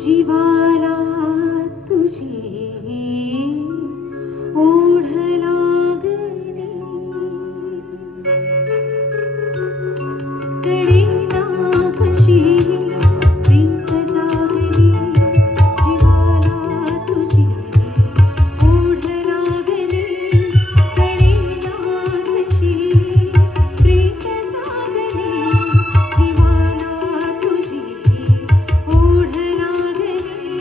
जीवाला तुझी ओढ लागली कळेना कशी प्रीत जागली जीवाला तुझी ओढ लागली कळेना कशी प्रीत जागली जीवाला तुझी ओढ लागली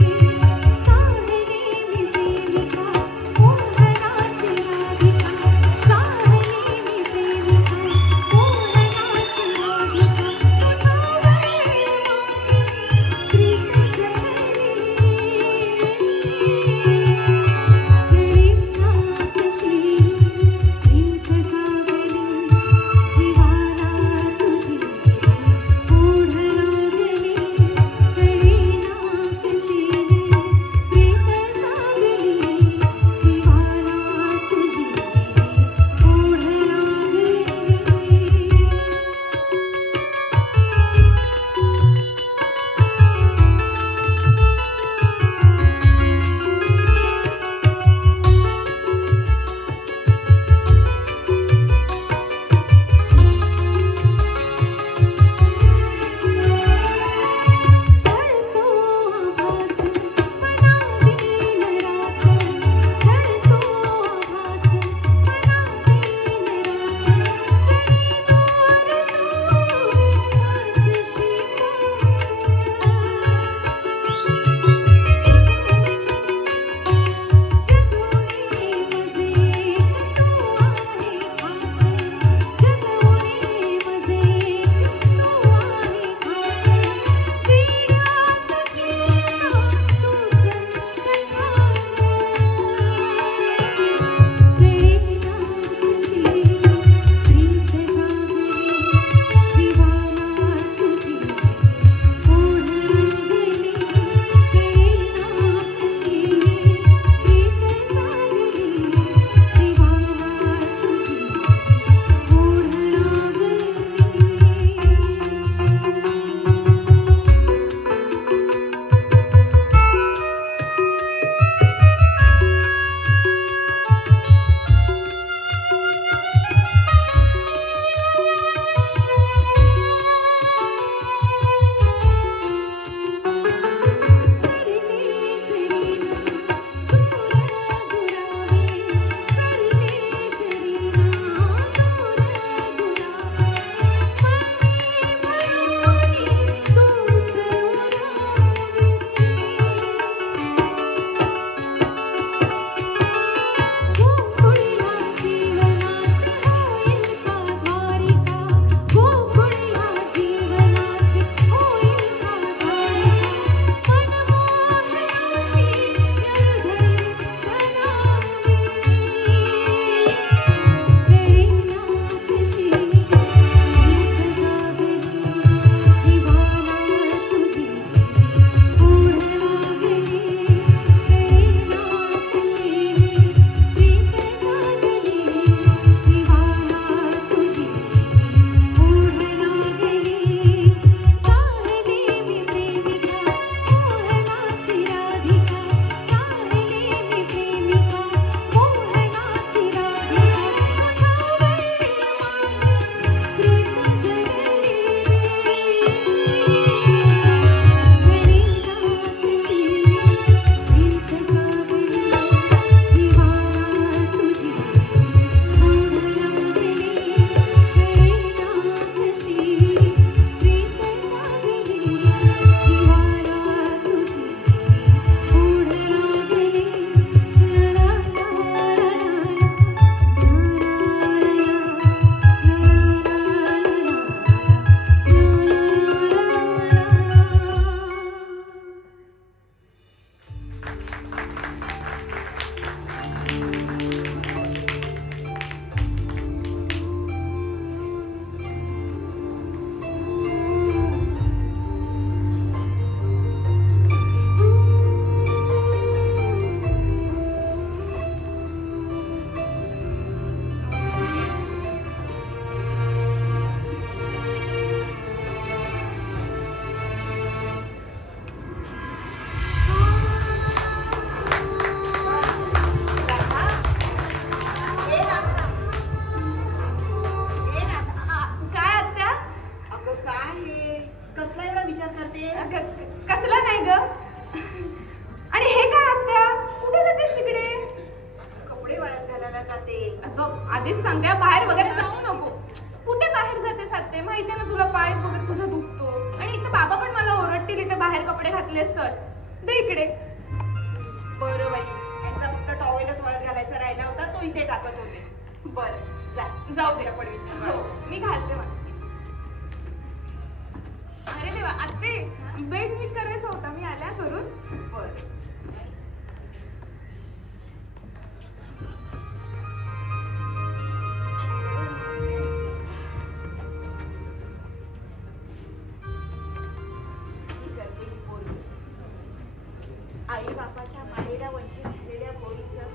ग? आणि हे काय आत्या, कुठे जातेस तिकडे? कपडे वाळत घालायला जाते. अगं आधीच सांगा, बाहेर वगैरे जाऊ नको. कुठे बाहेर जातेस आत्ते? माहितीये ना तुला, पाय वगैरे तुझा दुखतो. आणि इथे बाबा पण मला ओरडतील इथे बाहेर कपडे घातलेस तर. दे इकडे. बरं बाई, यांचा फक्त टॉवेलच वाळत घालायचा राहिला होता, तो इथे टाकत होते. बरं जा, जाऊ दे. पडवीत हो, मी घालते मला. अरे देवा आत्ते, बेड नीट करायचा होता, मी आल्या करून. बरं. आई बापाच्या मायेला वंचित झालेल्या पोरीचं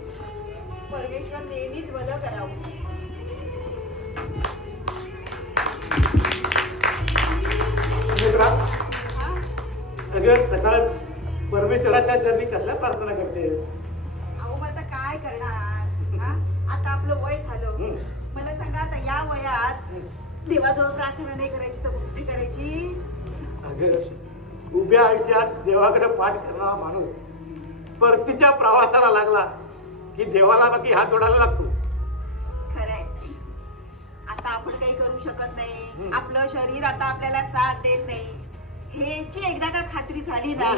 परमेश्वर नेहमीच भलं करावं. अगं सकाळ परमेश्वराच्या चरणी कसल्या प्रार्थना करते? अहो मग आता काय करणार हा? आता आपलं वय झालं. मला सांगा, आता या वयात देवाजवळ प्रार्थना नाही करायची तर कुठे करायची? अगं उभ्या आयुष्यात देवाकडे पाठ करणारा माणूस परतीच्या प्रवासाला लागला की देवाला बाकी हात जोडायला लागतो. खरंय. आता आपण काही करू शकत नाही. आपलं शरीर आता आपल्याला साथ देत नाही. ह्याची एकदा का खात्री झाली ना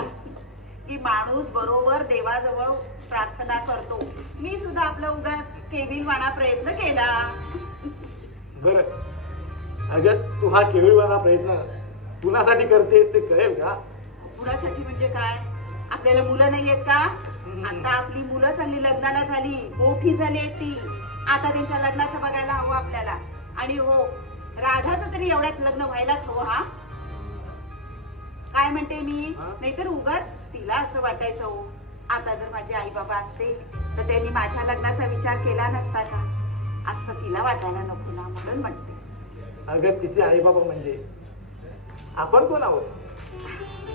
की माणूस बरोबर देवाजवळ प्रार्थना करतो. मी सुद्धा आपला उगाच केविलवाणा प्रयत्न केला. बरं अगं तू हा केविलवाणा प्रयत्न कुणासाठी करतेस ते कळेल का? कुणासाठी म्हणजे काय? आपल्याला मुलं नाही आहेत का? आता आपली मुलं चांगली लग्नाला झाली, मोठी झाली आहेत ती. आता त्यांच्या लग्नाचं बघायला हवं आपल्याला. आणि हो, राधाचं तरी एवढ्यात लग्न व्हायलाच हवं. हा काय म्हणते मी? नाहीतर उगाच तिला असं वाटायचं हो, आता जर माझे आई बाबा असते तर त्यांनी माझ्या लग्नाचा विचार केला नसता का, असं तिला वाटायला नको ना, म्हणून म्हणते. अगं तिचे आई बाबा म्हणजे आपण कोण आहोत?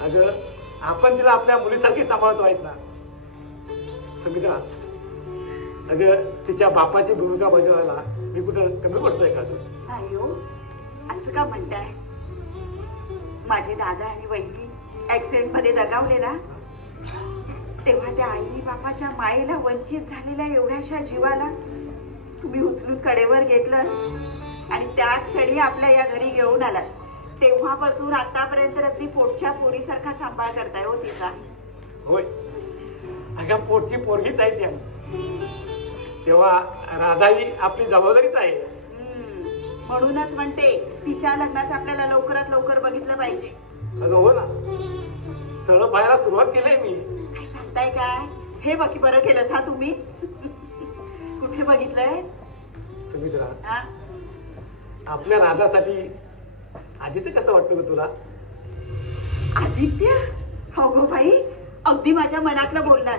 अगं आपण तिला आपल्या मुलीसारखी सांभाळतो आहेत ना. सगळं अगं तिच्या बापाची भूमिका बजावायला मी कुठं कमी पडतोय का? नाही हो, असं का म्हणताय? माझे दादा आणि वहिनी ऍक्सिडेंट मध्ये दगावले ना, तेव्हा त्या आई बापाच्या मायेला वंचित झालेल्या एवढ्याशा जीवाला तुम्ही उचलून कडेवर घेतलं आणि त्या क्षणी आपल्या या घरी घेऊन आला. तेव्हापासून आतापर्यंत अगदी पोटच्या पोरीसारखा सांभाळ करताय हो तिचा. होय अगं पोटची पोरगीच आहे त्या, तेव्हा राधा ही आपली जबाबदारीच आहे. म्हणूनच म्हणते तिच्या लग्नाचं आपल्याला लवकरात लवकर बघितलं पाहिजे. अगं हो ना, स्थळ पाहायला सुरुवात केली मी. काय सांगताय काय? हे बाकी बरं केलं था तुम्ही. कुठे बघितलंय? सुमित्रा, आपल्या राधासाठी आदित्य कसं वाटतं ग तुला? आदित्य? हो गो बाई, अगदी माझ्या मनातलं बोलणार.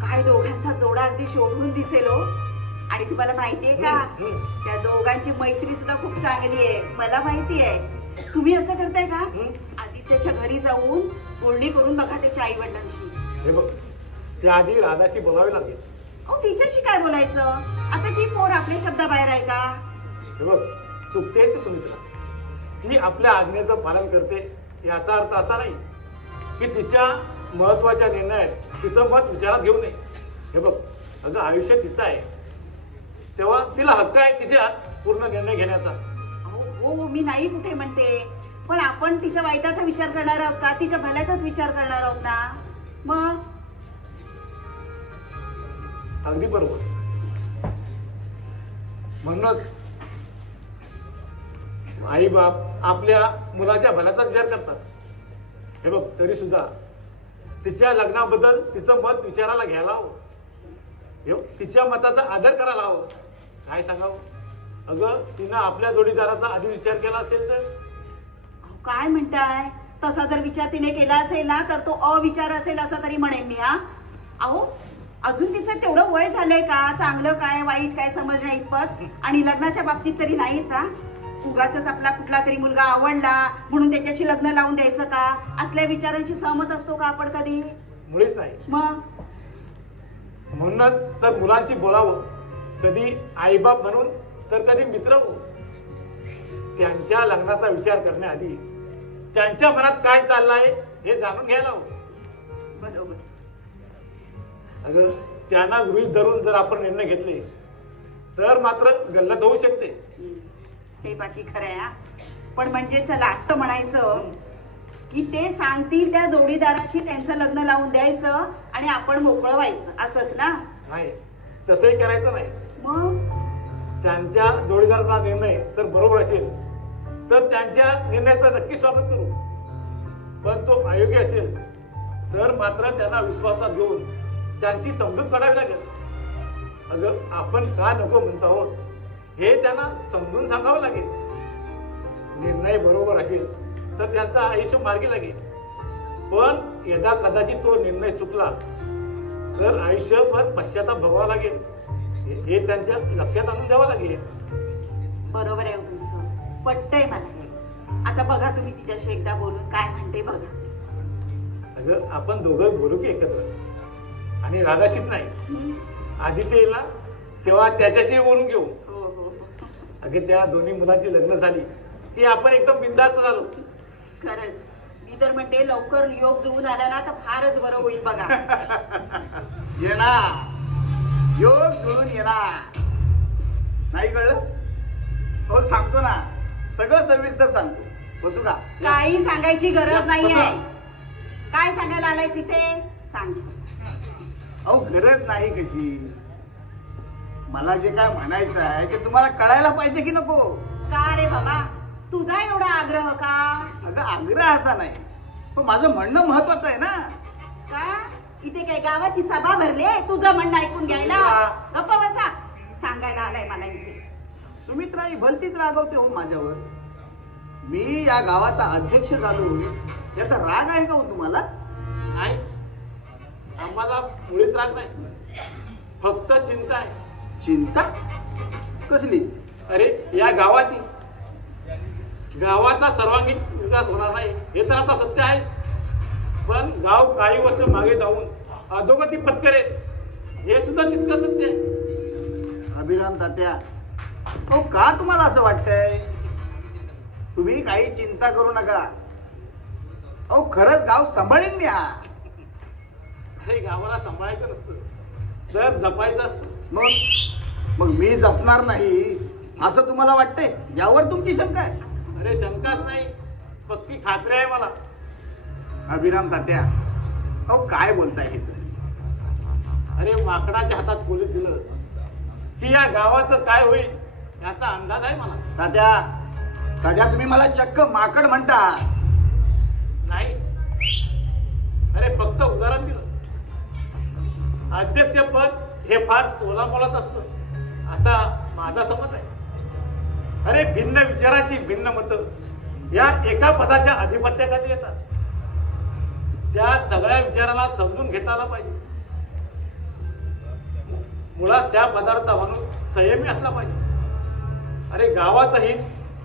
काय दोघांचा जोडा अगदी शोभून दिसेल हो. आणि तुम्हाला माहितीये का, त्या दोघांची मैत्री सुद्धा खूप चांगली आहे. मला माहिती आहे. तुम्ही असं करताय का? आदित्यच्या घरी जाऊन बोलणी करून बघा त्याच्या आई वडिलांशी. हे बघ, त्या आधी राधाशी बोलावे लागेल. अहो तिच्याशी काय बोलायचं? आता ती पोर आपल्या शब्दाबाहेर आहे का? हे बघ, चुकते ती सुमित्रा. ती आपल्या आज्ञेचं पालन करते याचा अर्थ असा नाही की तिच्या महत्वाच्या निर्णयात तिचं मत विचारात घेऊ नये. हे बघ, अगं आयुष्य तिचं आहे, तेव्हा तिला हक्क आहे तिच्या पूर्ण निर्णय घेण्याचा. हो, मी नाही कुठे म्हणते, पण आपण तिच्या वाईटाचा विचार करणार आहोत का? तिच्या भल्याचाच विचार करणार आहोत ना. मग अगदी बरोबर. म्हणूनच आई बाप आपल्या मुलाच्या भल्याचा विचार करतात. हे बघ, तरी सुद्धा तिच्या लग्नाबद्दल तिचं मत विचारायला घ्यायला हवं. तिच्या मताचा आदर करायला हवं. काय सांगावं? अगं तिनं आपल्या जोडीदाराचा आधी विचार केला असेल तर? काय म्हणताय? तसा जर विचार तिने केला असेल ना तर तो अविचार असेल असं तरी म्हणेन मी. अहो अजून तिचं तेवढं वय झालंय का चांगलं काय वाईट काय समजण्या इतपत? आणि लग्नाच्या बाबतीत तरी नाहीच. उगाच आपला कुठला तरी मुलगा आवडला म्हणून त्याच्याशी लग्न लावून द्यायचं का? असल्या विचारांशी सहमत असतो का आपण कधी? मुळीच नाही. मग म्हणूनच तर मुलांशी बोलावं, कधी आईबाप म्हणून तर कधी मित्र हो. त्यांच्या लग्नाचा विचार करण्याआधी त्यांच्या मनात काय चाललंय हे जाणून घ्यायला हवं. बरोबर. अगं त्यांना गृहीत धरून जर आपण निर्णय घेतले तर मात्र गल्लत होऊ शकते. हे बाकी खरं आहे हा. पण म्हणजे चला असं म्हणायचं की ते सांगतील त्या जोडीदाराशी त्यांचं लग्न लावून द्यायचं आणि आपण मोकळं व्हायचं असंच ना? नाही, तसंही करायचं नाही. मग त्यांच्या जोडीदाराचा निर्णय तर बरोबर असेल तर त्यांच्या निर्णयाचं नक्की स्वागत करू. पण तो अयोग्य असेल तर मात्र त्यांना विश्वासात घेऊन त्यांची समजूत काढावी लागेल. अगं आपण का नको म्हणतो आहोत हे त्यांना समजून सांगावं लागेल. निर्णय बरोबर असेल तर त्यांचं आयुष्य मार्गी लागेल. पण यदा कदाचित तो निर्णय चुकला तर आयुष्यभर पश्चाताप भोगावा लागेल. हे त्यांच्या लक्षात आणून द्यावं लागेल. बरोबर आहे तुमचं, पटतंय मला. आता बघा तुम्ही तिच्याशी एकदा बोलून काय म्हणते बघा. अगं आपण दोघं बोलू की एकत्र, आणि राधाशीच नाही आधी ते येईल ना तेव्हा त्याच्याशी बोलून घेऊ. हो हो हो. अगं त्या दोन्ही मुलांची लग्न झाली की आपण एकदम बिंदास्त झालो. खरंच मी तर म्हणते लवकर योग जुळून आला ना तर फारच बरं होईल बघा. येणार योग जुळून येणार. नाही कळलं? हो सांगतो ना, सगळं सविस्तर सांगतो. बसू का? काही सांगायची गरज नाहीये. काय सांगायला आलाय तिथे सांग. अहो गरज नाही कशी, मला जे काय म्हणायचं आहे ते तुम्हाला कळायला पाहिजे की नको? का रे बाबा तुझा एवढा आग्रह का? अगं आग्रह असा नाही, पण माझं म्हणणं महत्वाचं आहे ना. का इथे काय गावाची सभा भरले तुझं म्हणणं ऐकून घ्यायला? गप्प बसा. सांगायला आलाय मला इथे. सुमित्रा ही भलतीच रागवते हो माझ्यावर. मी या गावाचा अध्यक्ष झालो याचा राग आहे का हो तुम्हाला? नाही, आम्हाला मुळीच राग नाही, फक्त चिंता आहे. चिंता कसली? अरे या गावाचा सर्वांगीण विकास होणार नाही हे तर आता सत्य आहे. पण गाव काही वर्ष मागे जाऊन अधोगती पत्करेल हे सुद्धा तितकं सत्य आहे. अभिराम तात्या, हो का तुम्हाला असं वाटतंय? तुम्ही काही चिंता करू नका. अहो खरंच गाव सांभाळीन मी. हा हे गावाला सांभाळायचं नसतं तर जपायचं असतं. मग मी जपणार नाही असं तुम्हाला वाटतंय? यावर तुमची शंका आहे? अरे शंकाच नाही, पक्की खात्री आहे मला. अभिराम तात्या, अहो काय बोलताय हे? अरे माकडाच्या हातात खोलीत दिलं की या गावाचं काय होईल याचा अंदाज आहे मला. तात्या तुम्ही मला चक्क माकड म्हणता? नाही, अरे फक्त उदाहरण दिलं. अध्यक्षपद हे फार तोलामोलात असतं असा माझा समज आहे. अरे भिन्न विचाराची भिन्न मतं या एका पदाच्या अधिपत्याखाली येतात. त्या सगळ्या विचाराला समजून घेता आला पाहिजे. मुळात त्या पदार्थ म्हणून संयमी असला पाहिजे. अरे गावाचं हित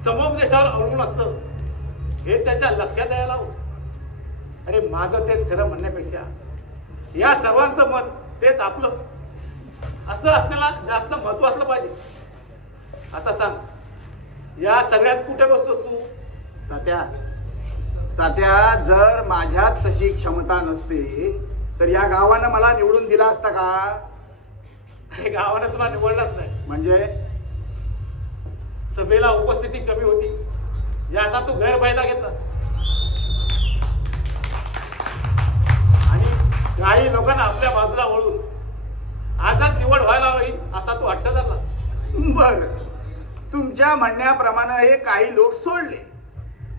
समोपदेशावर अवलंबून असतं हे त्याच्या लक्षात यायला हवं. अरे माझं तेच खरं म्हणण्यापेक्षा या सर्वांचं मत तेच आपलं असं असण्याला जास्त महत्व असलं पाहिजे. आता सांग, या सगळ्यात कुठे बसतोस तू? तात्या जर माझ्यात तशी क्षमता नसते तर या गावानं मला निवडून दिला असता का? अरे गावानं तुला निवडलाच नाही म्हणजे? सभेला उपस्थिती कमी होती याचा तू गैरफायदा घेतला आणि काही लोकांना आपल्या बाजूला वळून आजच निवड व्हायला हवी असा तू हट्ट धरला. बर, तुमच्या म्हणण्याप्रमाणे हे काही लोक सोडले,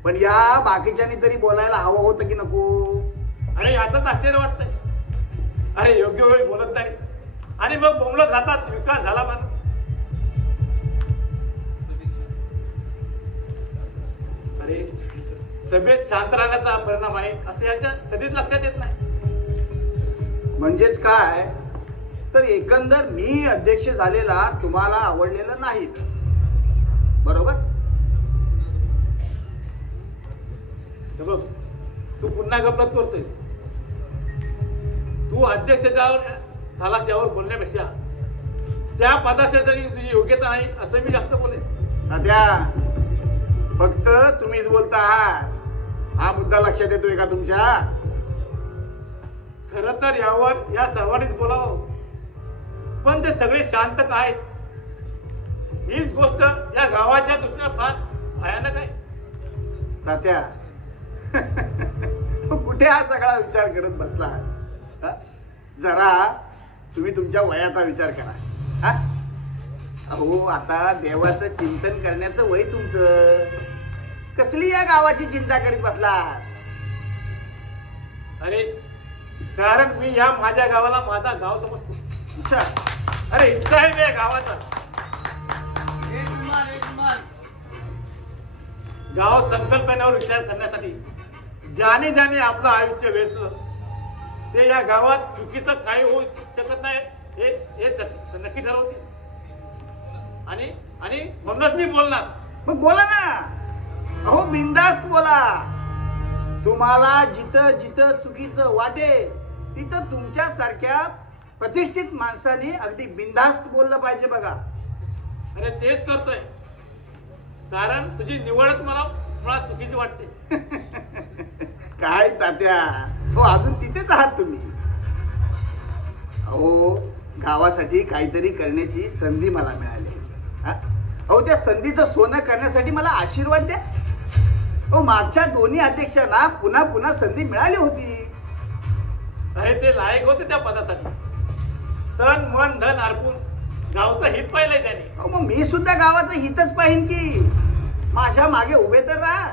पण या बाकीच्यांनी तरी बोलायला हवं होतं की नको? अरे याचंच आश्चर्य वाटतंय. अरे योग्य वेळी बोलत नाही आणि मग बोंबलत जातात विकास झाला म्हणून. अरे सभेत शांत राहण्याचा परिणाम आहे असं याच्या कधीच लक्षात येत नाही. म्हणजेच काय तर एकंदर मी अध्यक्ष झालेला तुम्हाला आवडलेलं नाही, बरोबर? बघ, तू पुन्हा गप्पत करतोय. तू अध्यक्ष झाला त्यावर बोलण्यापेक्षा त्या पदासाठी तुझी योग्यता नाही असं मी जास्त बोलेन. सध्या फक्त तुम्हीच बोलता आहात. हा मुद्दा लक्षात येतोय का तुमच्या? तर यावर या सर्वांनीच बोलावं, पण ते सगळे शांत काय? हीच गोष्ट या गावाच्या दृष्टीने फार भयानक आहे. तात्या कुठे हा सगळा विचार करत बसला? हा? जरा तुम्ही तुमच्या वयाचा विचार करा. हा? अहो आता देवाचं चिंतन करण्याचं वय तुमचं. कसली या गावाची चिंता करीत बसला? अरे कारण मी या माझ्या गावाला माझा गाव समजतो. अच्छा. अरे हिस्सा आहे मी या गावाचा. गाव संकल्पनेवर विचार करण्यासाठी ज्याने ज्याने आपलं आयुष्य वेचलं ते या गावात चुकीचं काही होऊ शकत नाही हे नक्की ठरवते. आणि म्हणूनच मी बोलणार. मग बोला ना. अहो बिनधास्त बोला. तुम्हाला जिथं जिथं चुकीचं वाटे तिथं तुमच्या सारख्या प्रतिष्ठित माणसाने अगदी बिनधास्त बोललं पाहिजे बघा. अरे तेच करतोय, कारण तुझी निवडच मला मुळात चुकीची वाटते. काय तात्या, हो अजून तिथेच आहात तुम्ही. अहो गावासाठी काहीतरी करण्याची संधी मला मिळाली. हा? अहो त्या संधीचं सोनं करण्यासाठी मला आशीर्वाद द्या. हो मागच्या दोन्ही अध्यक्षांना पुन्हा पुन्हा संधी मिळाली होती. अरे ते लायक होते त्या पदासाठी. तन मन धन अर्पून गावचं हित पाहिलंय त्याने. अहो मग मी सुद्धा गावाचं हितच पाहिन की. माझ्या मागे उभे तर राहा.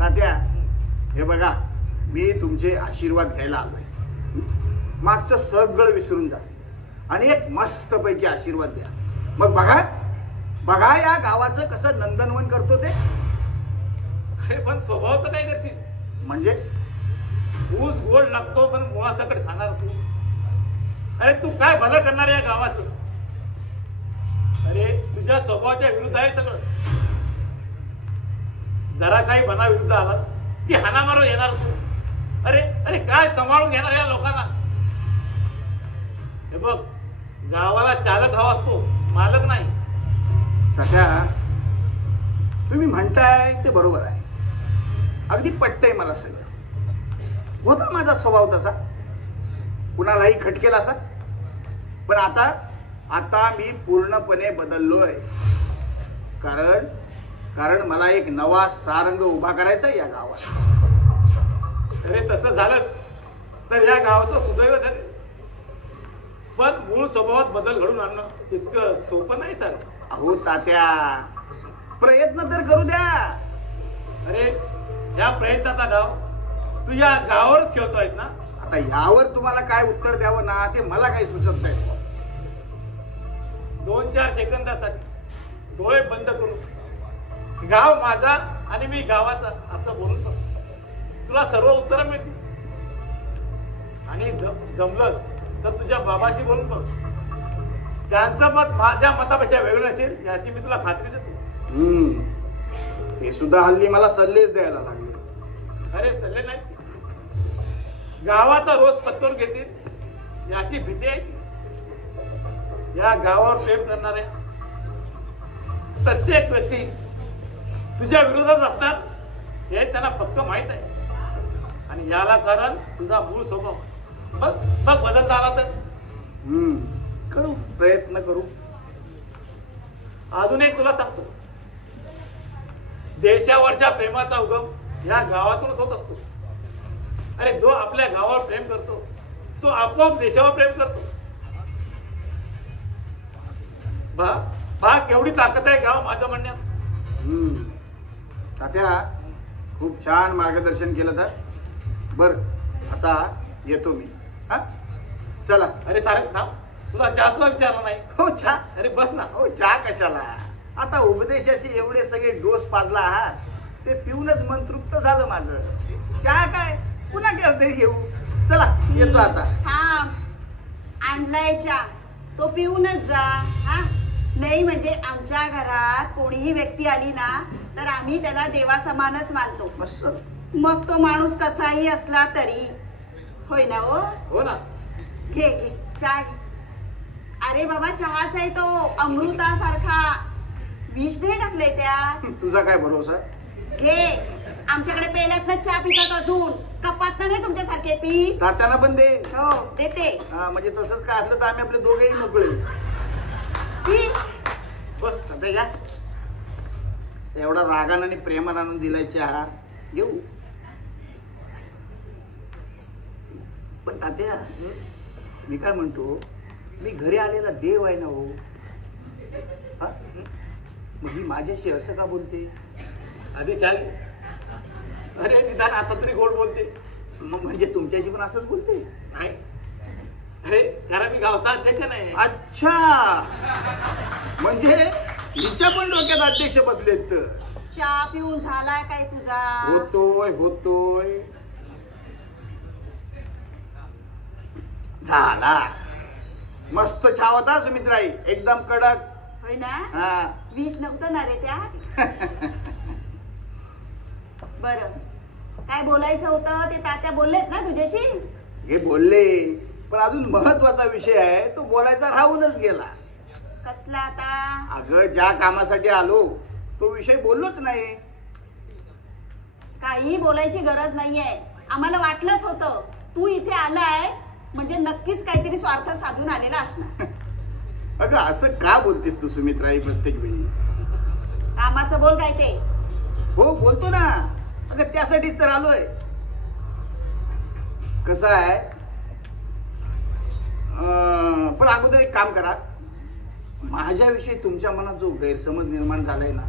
तात्या हे बघा, मी तुमचे आशीर्वाद घ्यायला आलोय. मागचं सगळं विसरून जा आणि एक मस्त पैकी आशीर्वाद द्या. मग बघा बघा या गावाचं कसं नंदनवन करतो ते. अरे पण स्वभाव तर काय करशील? म्हणजे ऊस गोड लागतो पण मुळासकट खाणार तू. अरे तू काय भलं करणार या गावाचं? अरे तुझ्या स्वभावाच्या विरुद्ध आहे सगळं. जरा काही मना विरुद्ध आला की हाणामारो येणार तू. अरे अरे काय सांभाळून घेणार या लोकांना? हे बघ, गावाला चालक हवा असतो, मालक नाही. सध्या तुम्ही म्हणताय ते बरोबर आहे. अगदी पटतंय मला सगळं. होता माझा स्वभाव तसा, कुणालाही खटकेल असा. पण आता मी पूर्णपणे बदललोय. कारण मला एक नवा सारंग उभा करायचा या गावात. अरे तसं झालं तर या गावाचं सुदैव झालं. पण मूळ स्वभावात बदल घडून आणणं इतकं सोपं नाही सर. अहो तात्या, प्रयत्न तर करू द्या. अरे या प्रयत्नाचा डाव तू या गावावर ठेवतोयस ना. आता यावर तुम्हाला काय उत्तर द्यावं ना ते मला काही सुचत नाही. 2-4 सेकंदासाठी डोळे बंद करून गाव माझा आणि मी गावाचा असं बोलून बघ. तुला सर्व उत्तरं मिळतील. आणि जमलं तर तुझ्या बाबाशी बोलून बघ. त्यांचं मत माझ्या मतापेक्षा वेगळं नसेल याची मी तुला खात्री देतो. ते सुद्धा हल्ली मला सल्लेच द्यायला लागले. अरे सल्ले नाही, गावाचा रोज पत्तोर घेतील याची भीती आहे. या गावावर प्रेम करणारे प्रत्येक व्यक्ती तुझ्या विरोधात असतात हे त्यांना पक्क माहित आहे. आणि याला कारण तुझा मूळ स्वभाव. बघ बदलता आला तर. करू, प्रयत्न करू. अजून एक तुला सांगतो, देशावरच्या प्रेमाचा उगम या गावातूनच होत असतो. अरे जो आपल्या गावावर प्रेम करतो तो आपोआप देशावर प्रेम करतो. पहा केवढी ताकद आहे गाव माझं म्हणण्यात. तात्या खूप छान मार्गदर्शन केलं तर. बर आता येतो मी. हा चला. अरे तारक थांब, तुला जास्त विचारलं नाही. हो चहा. अरे बस ना. हो चहा कशाला? आता उपदेशाचे एवढे सगळे डोस पाजला आहात ते पिऊनच मन तृप्त झालं माझं. चहा काय पुन्हा तरी घेऊ. चला येतो आता. थांब, आणलाय चहा तो पिऊनच जा. हा नाही म्हणजे आमच्या घरात कोणीही व्यक्ती आली ना तर आम्ही त्याला देवासमानच मानतो. मस्त. मग तो माणूस कसाही असला तरी. होय ना? हो ना. घे घे चहा घे. अरे बाबा चहाच आहे तो अमृतासारखा. विष नाही टाकलंय त्यात. तुझा काय भरोसा? घे, आमच्याकडे पेल्यातनं चहा पितात अजून. कपात नाही तुमच्यासारखे पी. तात्यांना पण दे. हो देते. हा म्हणजे तसंच काय असलं तर आम्ही आपले दोघेही मोकळे. पी. बस तात्या घ्या. एवढा रागानं आणि प्रेमानं आणून दिलाय चहा. घेऊ. पण तात्या मी काय म्हणतो, मी घरी आलेला देव आहे ना हो. हा? मग मी माझ्याशी असं का बोलते? आधी छान. अरे निदान आता तरी गोड बोलते. मग म्हणजे तुमच्याशी पण असंच बोलते? नाही. अरे कारण मी गावचा अध्यक्ष नाही. अच्छा, म्हणजे हिच्या पण डोक्यात अध्यक्ष बदलेत. चहा पिऊन झालाय काय तुझा? होतोय झाला. मस्त चहा होता सुमित्राई, एकदम कडक. होय ना? हा. विष नव्हतं ना रे त्यात? बर काय बोलायचं होतं ते तात्या बोललेत ना तुझ्याशी? हे बोलले, पण अजून महत्वाचा विषय आहे तो बोलायचा राहूनच गेला. कसला आता? अगं ज्या कामासाठी आलो तो विषय बोललोच नाही. काही बोलायची गरज नाहीये. आम्हाला वाटलंच होतं तू इथे आलायस म्हणजे नक्कीच काहीतरी स्वार्थ साधून आलेला असणार. अगं असं का बोलतेस तू सुमित्राई प्रत्येक वेळी? कामाचं बोल काय ते. हो बोलतो ना. अगं त्यासाठीच तर आलोय. कसं आहे, पण अगोदर एक काम करा. माझ्याविषयी तुमच्या मनात जो गैरसमज निर्माण झालाय ना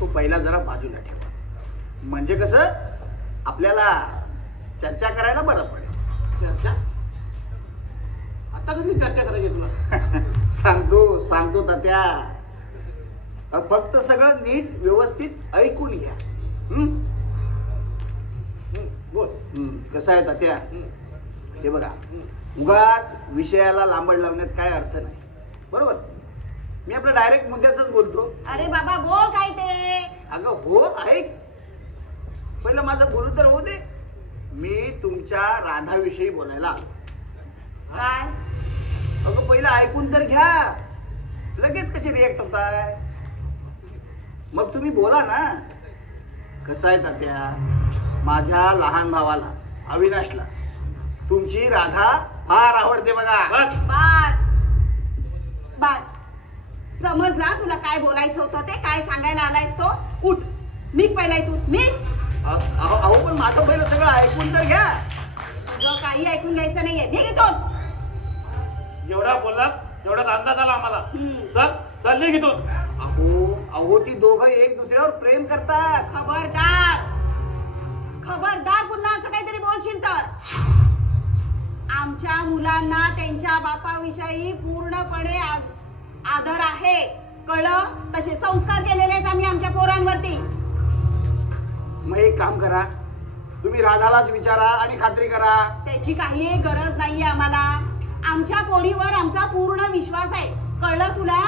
तो पहिला जरा बाजूला ठेवा. म्हणजे कसं आपल्याला चर्चा करायला बरं पडेल. चर्चा? आता कधी चर्चा करायची तुला? सांगतो तात्या. फक्त सगळं नीट व्यवस्थित ऐकून घ्या. बोल. कसं आहे तात्या, हे बघा, उगाच विषयाला लांबड लावण्यात काय अर्थ नाही. बरोबर? मी आपलं डायरेक्ट मुद्द्याच बोलतो. अरे बाबा बोल काय ते. अगं हो ऐक, पहिलं माझं बोलू तर होऊ दे. मी तुमच्या राधाविषयी बोलायला आलो. काय? अगं पहिलं ऐकून तर घ्या. लगेच कशी रिएक्ट होताय? मग तुम्ही बोला ना. कसं आहे तात्या, माझ्या लहान भावाला अविनाशला तुमची राधा फार आवडते बघा. बस बस समजला तुला काय बोलायचं होतं ते. काय सांगायला आलायस तो? उठ निघ पहिला इथून. निघ. अहो पण माझं पहिलं सगळं ऐकून तर घ्या. तुझं काही ऐकून घ्यायचं नाहीये. निघ इथून. जेवढा बोललात तेवढाच अंदाज आला आम्हाला. चल चल निघ इथून. अहो ती दोघं एक दुसऱ्यावर प्रेम करतात. खबरदार पुन्हा असं काहीतरी बोलशील तर. आमच्या मुलांना त्यांच्या बापाविषयी पूर्णपणे आदर आहे. कळलं? तसे संस्कार केलेले आहेत आम्ही आमच्या पोरांवरती. मग एक काम करा, तुम्ही राधालाच विचारा आणि खात्री करा. त्याची काही गरज नाहीये आम्हाला. आमच्या पोरीवर आमचा पूर्ण विश्वास आहे. कळलं तुला?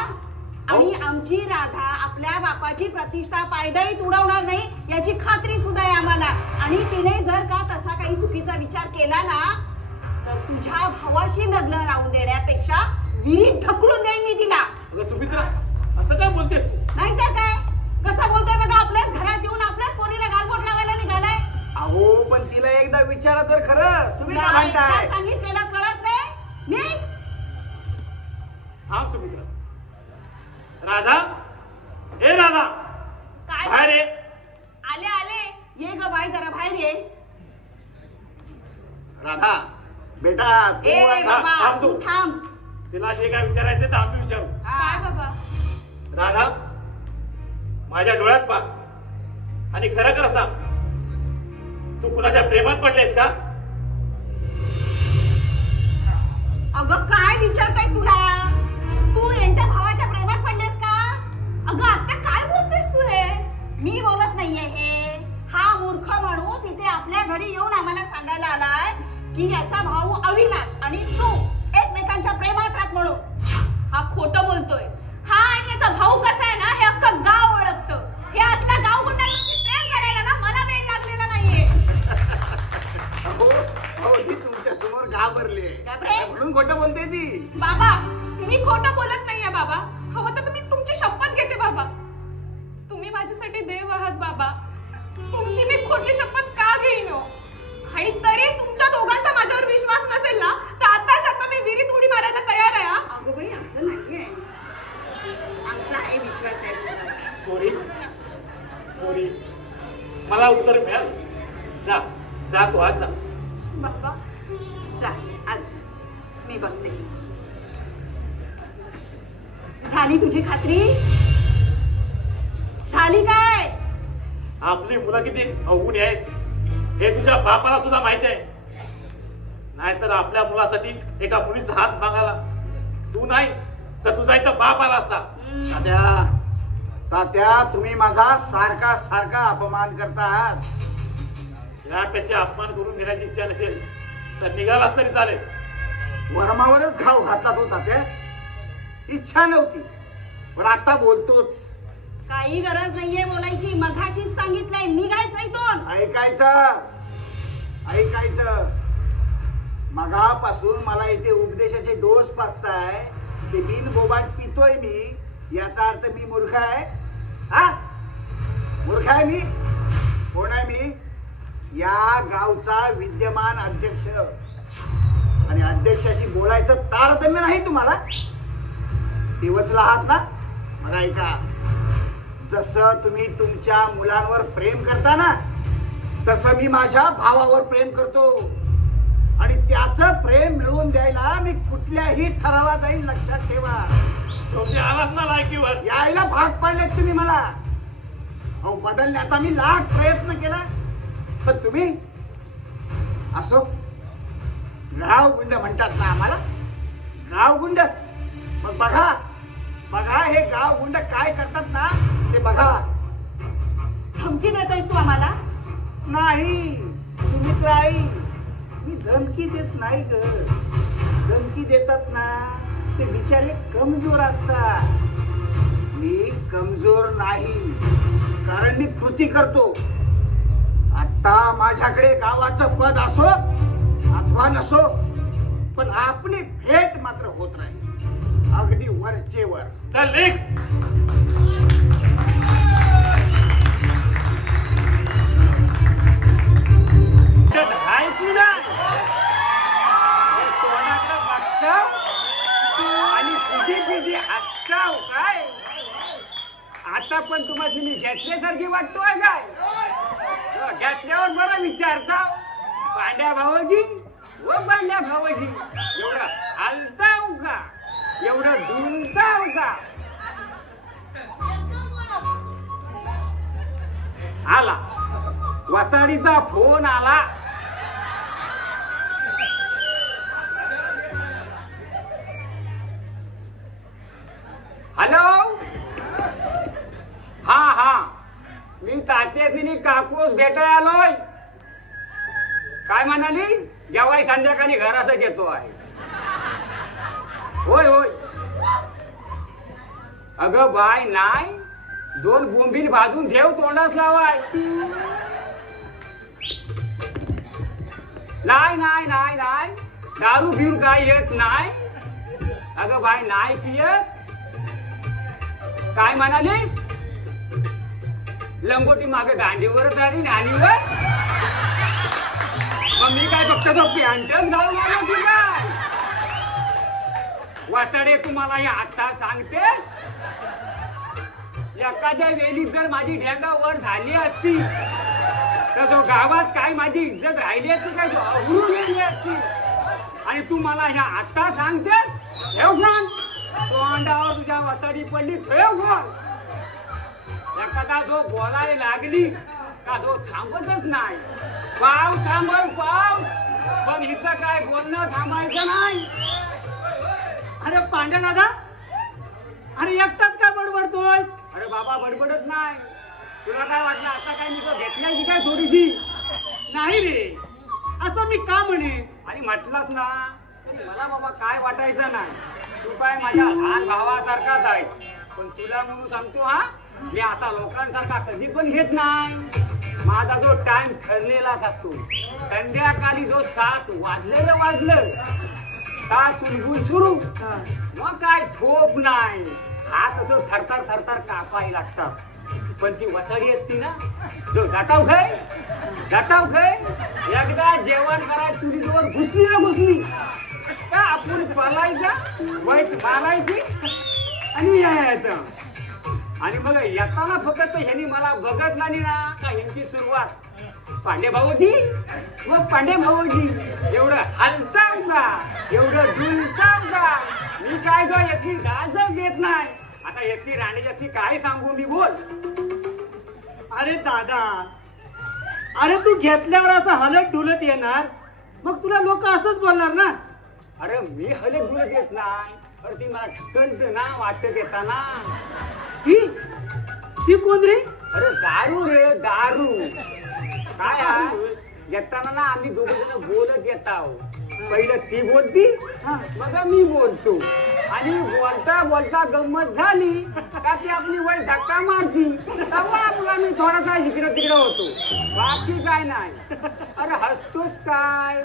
आणि आमची राधा आपल्या बापाची प्रतिष्ठा पायदळीत उडवणार नाही याची खात्री सुद्धा आहे आम्हाला. आणि तिने जर का तसा काही चुकीचा विचार केला ना तर तुझ्या भावाशी लग्न लावून देण्यापेक्षा विहिरीत ढकलून देईन मी तिला. सुमित्रा असं काय बोलतेस तू? नाही तर काय. कसं बोलतोय बघा. आपल्याच घरात येऊन आपल्याच पोरीला गालबोट लावायला निघालाय. अहो पण तिला एकदा विचारा तर खरं. तुम्ही काय म्हणताय? सांगितलेलं कळत नाही. थांब सुमित्रा. राधा, ए राधा, काय? बाहेर ये. आले. ये ग बाई जरा बाहेर ये. राधा बेटा तू ए बाबा थांब तू तू. थांब. तिला जे काय विचारायचं ते आम्ही विचारू. काय बाबा? राधा, माझ्या डोळ्यात पहा आणि खरं खरं सांग, तू कुणाच्या प्रेमात पडलेस का? अगं काय विचारताय तुला? तू यांच्या भावाच्या प्रेमात पडलेस का? अगं आत्या काय बोलतेस तू हे? मी बोलत नाहीये हे. हा मूर्ख माणूस इथे आपल्या घरी येऊन आम्हाला सांगायला आलाय की याचा भाऊ अविनाश आणि तू एकमेकांच्या प्रेमात आहात म्हणून. हा खोटं बोलतोय. हा आणि याचा भाऊ कसा आहे ना हे अख्खं गाव ओळखतं. हे असला गाव गुंडांशी प्रेम करायला ना मला वेळ लागलेला नाहीये. हो ती तुमच्या समोर घाबरली घाबरे? म्हणून खोटं बोलते ती. बाबा मी खोटं बोलत नाहीये बाबा. हवं तर तुम्ही तुमची शपथ घेते बाबा. तुम्ही माझ्यासाठी देव आहात बाबा. तुमची मी खोटी शपथ का घेईन? आणि तरी तुमच्या दोघांचा माझ्यावर विश्वास नसेल ना तर आता मी विहिरीत उडी मारायला तयार आहे. अगं बाई असं नाहीये, आमचा आहे विश्वास आहे तुझा. पोरी मला उत्तर मिळालं. जा जा तू आज जा. बाबा जा आज मी बघते. झाली तुझी खात्री? झाली काय? आपली मुलं किती अवघड आहेत हे तुझ्या बापाला सुद्धा माहिती आहे. नाहीतर आपल्या मुलासाठी एका मुलीचा हात मागायला तू नाही तर तुझा इथं बाप आला असता. तात्या तुम्ही माझा सारखा सारखा अपमान करता आहात. यापेक्षा अपमान करून घेण्याची इच्छा नसेल तर निघालाच तरी चालेल. वर्मावरच घाव घातला तो तात्या. इच्छा नव्हती पण आता बोलतोच. काही गरज नाहीये बोलायची, मघाशीच सांगितलंय निघायचं इथून. ऐकायचं मगापासून मला इथे उपदेशाचे डोस पाचताय ते बिन बोबाट पितोय मी. याचा अर्थ मी मूर्ख आहे? हा मूर्ख आहे मी? कोण आहे मी? या गावचा विद्यमान अध्यक्ष. आणि अध्यक्षाशी बोलायचं तारतम्य नाही तुम्हाला? दिवचला आहात ना? मला ऐका, जसं तुम्ही तुमच्या मुलांवर प्रेम करता ना तसं मी माझ्या भावावर प्रेम करतो. आणि त्याचं प्रेम मिळवून द्यायला मी कुठल्याही थरावा जाईल, लक्षात ठेवा. तुम्ही आलात ना लायकीवर. यायला भाग पाडलेत तुम्ही मला. अहो बदलण्याचा मी लाख प्रयत्न केला पण तुम्ही असो. गावगुंड म्हणतात ना आम्हाला, गावगुंड. मग बघा बघा हे गावगुंड काय करतात ना ते बघा. धमकी देतोयस तू आम्हाला? नाही सुमित्राई, मी धमकी देत नाही ग. धमकी देतात ना ते बिचारे कमजोर असतात. मी कमजोर नाही, कारण मी कृती करतो. आता माझ्याकडे गावाचं पद असो अथवा नसो पण आपली भेट मात्र होत राहील, अगदी वरचे वर. चल निघ. आणि किती हसताव काय? आता पण तुम्हाला मी घेतल्यासारखी वाटतोय काय? घेतल्यावर बरं विचारता पांड्या भावाजी व पांड्या भावाजी एवढं हलताव का, एवढं डुलताव का? आला वसाडीचा फोन आला. हॅलो, हा मी तात्याची काकूस भेटाय आलोय. काय म्हणाली? जेव्हा संध्याकाळी घरातच येतो आहे. होय होय. अगं बाय नाही, 2 बोंबील भाजून ठेव तोंडास लावाय. नाही दारू पिऊन काय येत नाही. अगं बाय नाही पियत. काय म्हणालीस? लंगोटी मागे गांडीवरच आली नानीवर. मग मी काय फक्त तो पॅन्टच घालून आलो की काय? वाटाडे तुम्हाला हे आता सांगते, एखाद्या वेळी जर माझी ढेंगा वर झाली असती तर जो गावात काय माझी इज्जत राहिली असती काय अवरून गेली असती. आणि तू मला ह्या आता सांगते ठेव फोन. तोंडावर तुझ्या वसाडी पडली ठेव फोन. एखादा जो बोलायला लागली का जो थांबतच नाही. पाव थांबव पाव, पण हिचं काय बोलणं थांबायचं नाही. अरे पांड्या दादा, अरे एकटाच काय बडबडतोय? अरे बाबा बडबडत नाही. तुला काय वाटलं आता काय मी तो घेतल्याची काय थोडीशी? नाही रे, असं मी का म्हणे? आणि म्हटलंच ना तरी मला बाबा काय वाटायचं नाही. तू काय माझ्या लहान भावासारखाच आहे. पण तुला म्हणून सांगतो हा, मी आता लोकांसारखा कधी पण घेत नाही. माझा जो टाइम ठरलेलाच असतो. संध्याकाळी जो 7 वाजलं का तुलगुल सुरू. मग काय थोप नाही. हात असं थरथर कापायला लागतात. पण ती वसाडी असती ना जो जाताव खाय एकदा जेवण करायला चुलीजवळ घुसली ना घुसली का आपण पलायचं वाईट मारायची आणि यायचं. आणि मग येताना फक्त ह्यांनी मला बघत नाही ना का ह्यांची सुरुवात पांडे भाऊजी व पांडे भाऊजी एवढं हलताव का एवढं डुलताव का. मी काय तो याची दाज घेत नाही. आता याची राणीची काय सांगू मी बोल. अरे दादा, अरे तू घेतल्यावर असं हलत डुलत येणार मग तुला लोक असंच बोलणार ना. अरे मी हलत डुलत येत नाही. अरे ती मला ठिकणचं ना वाटत येताना. ती कोण रे? अरे दारू रे दारू. काय आहे येताना ना आम्ही दोघ जण बोलत येत आहोत. पहिलं ती बोलती मग मी बोलतो आणि बोलता बोलता गंमत झाली का ती आपली वय धक्का मारती तेव्हा आपला मी थोडासा इकडं तिकडं होतो. बाकी काय नाही. अरे हसतोस काय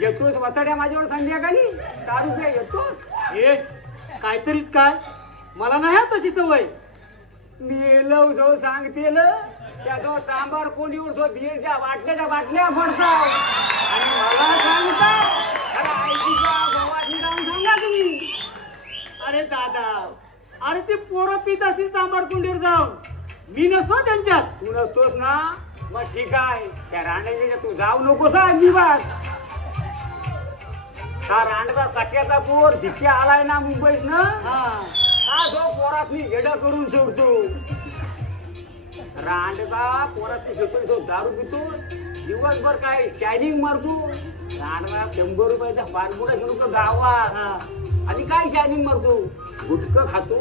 येतोस वताड्या माझ्यावर संध्याकाळी दारू प्या येतोस. ए काहीतरीच काय मला नाही हा तशी सवय. मेलो जो सांगतेल त्याचा सांबार कोणी उडसो बियरच्या बाटल्या भरताव आणि मला सांगताव. अरे आईच्या भावाची जाऊन सांगा तुम्ही. अरे दादा, अरे ते पोरं पित असतील सांबार कुंडीवर जाऊन. मी नसतो त्यांच्यात. तू नसतोस ना मग ठीक आहे. त्या रांड्याच्या तू जाऊ नकोस अजिबात. हा रांडचा सख्याचा पोर धिक्या आलाय ना मुंबईत ना हा जो पोरात मी येडा करून सोडतो. रांडचा पोरात घेतो तो दारू पितो दिवसभर काय शायनिंग मारतो. रांडचा 100 रुपयाचा पारपुडा घेऊन तो गावात आणि काय शायनिंग मारतो गुटखं खातो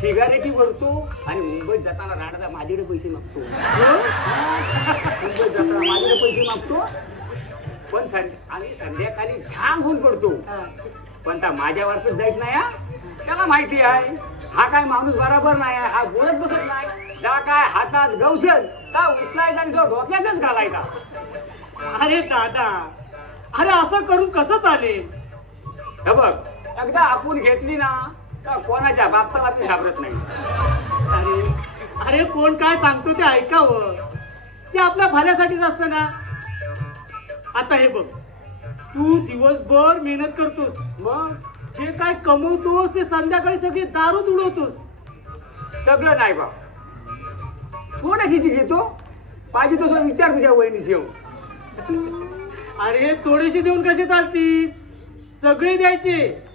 सिगारेटी भरतो आणि मुंबईत जाताना रांडचा माझ्याकडे पैसे मागतो. मुंबईत जाताना माझ्याकडे पैसे मागतो. पण आणि संध्याकाळी छान होऊन पडतो. पण त्या माझ्यावरच जायच नाही. त्याला माहिती आहे हा काय माणूस बरोबर नाही. हा बोलत बसत नाही. त्या काय हातात गवसल का उचलायचा आणि जो डोक्यातच घालायचा. अरे दादा, अरे असं करून कसं चालेल. हे बघ एकदा आपण घेतली ना तर कोणाच्या बापसाला ती घाबरत नाही. अरे अरे कोण काय सांगतो ते ऐकावं. ते आपल्या भल्यासाठीच असतं ना. आता हे बघ तू दिवसभर मेहनत करतोस मग जे काय कमवतोस ते संध्याकाळी सगळी दारू उडवतोस. सगळं नाही बा थोडीशी घेतो पाहिजे तसं विचार तुझ्या वहिनीशी येऊ. अरे थोडेसे देऊन कसे चालतील. सगळे द्यायचे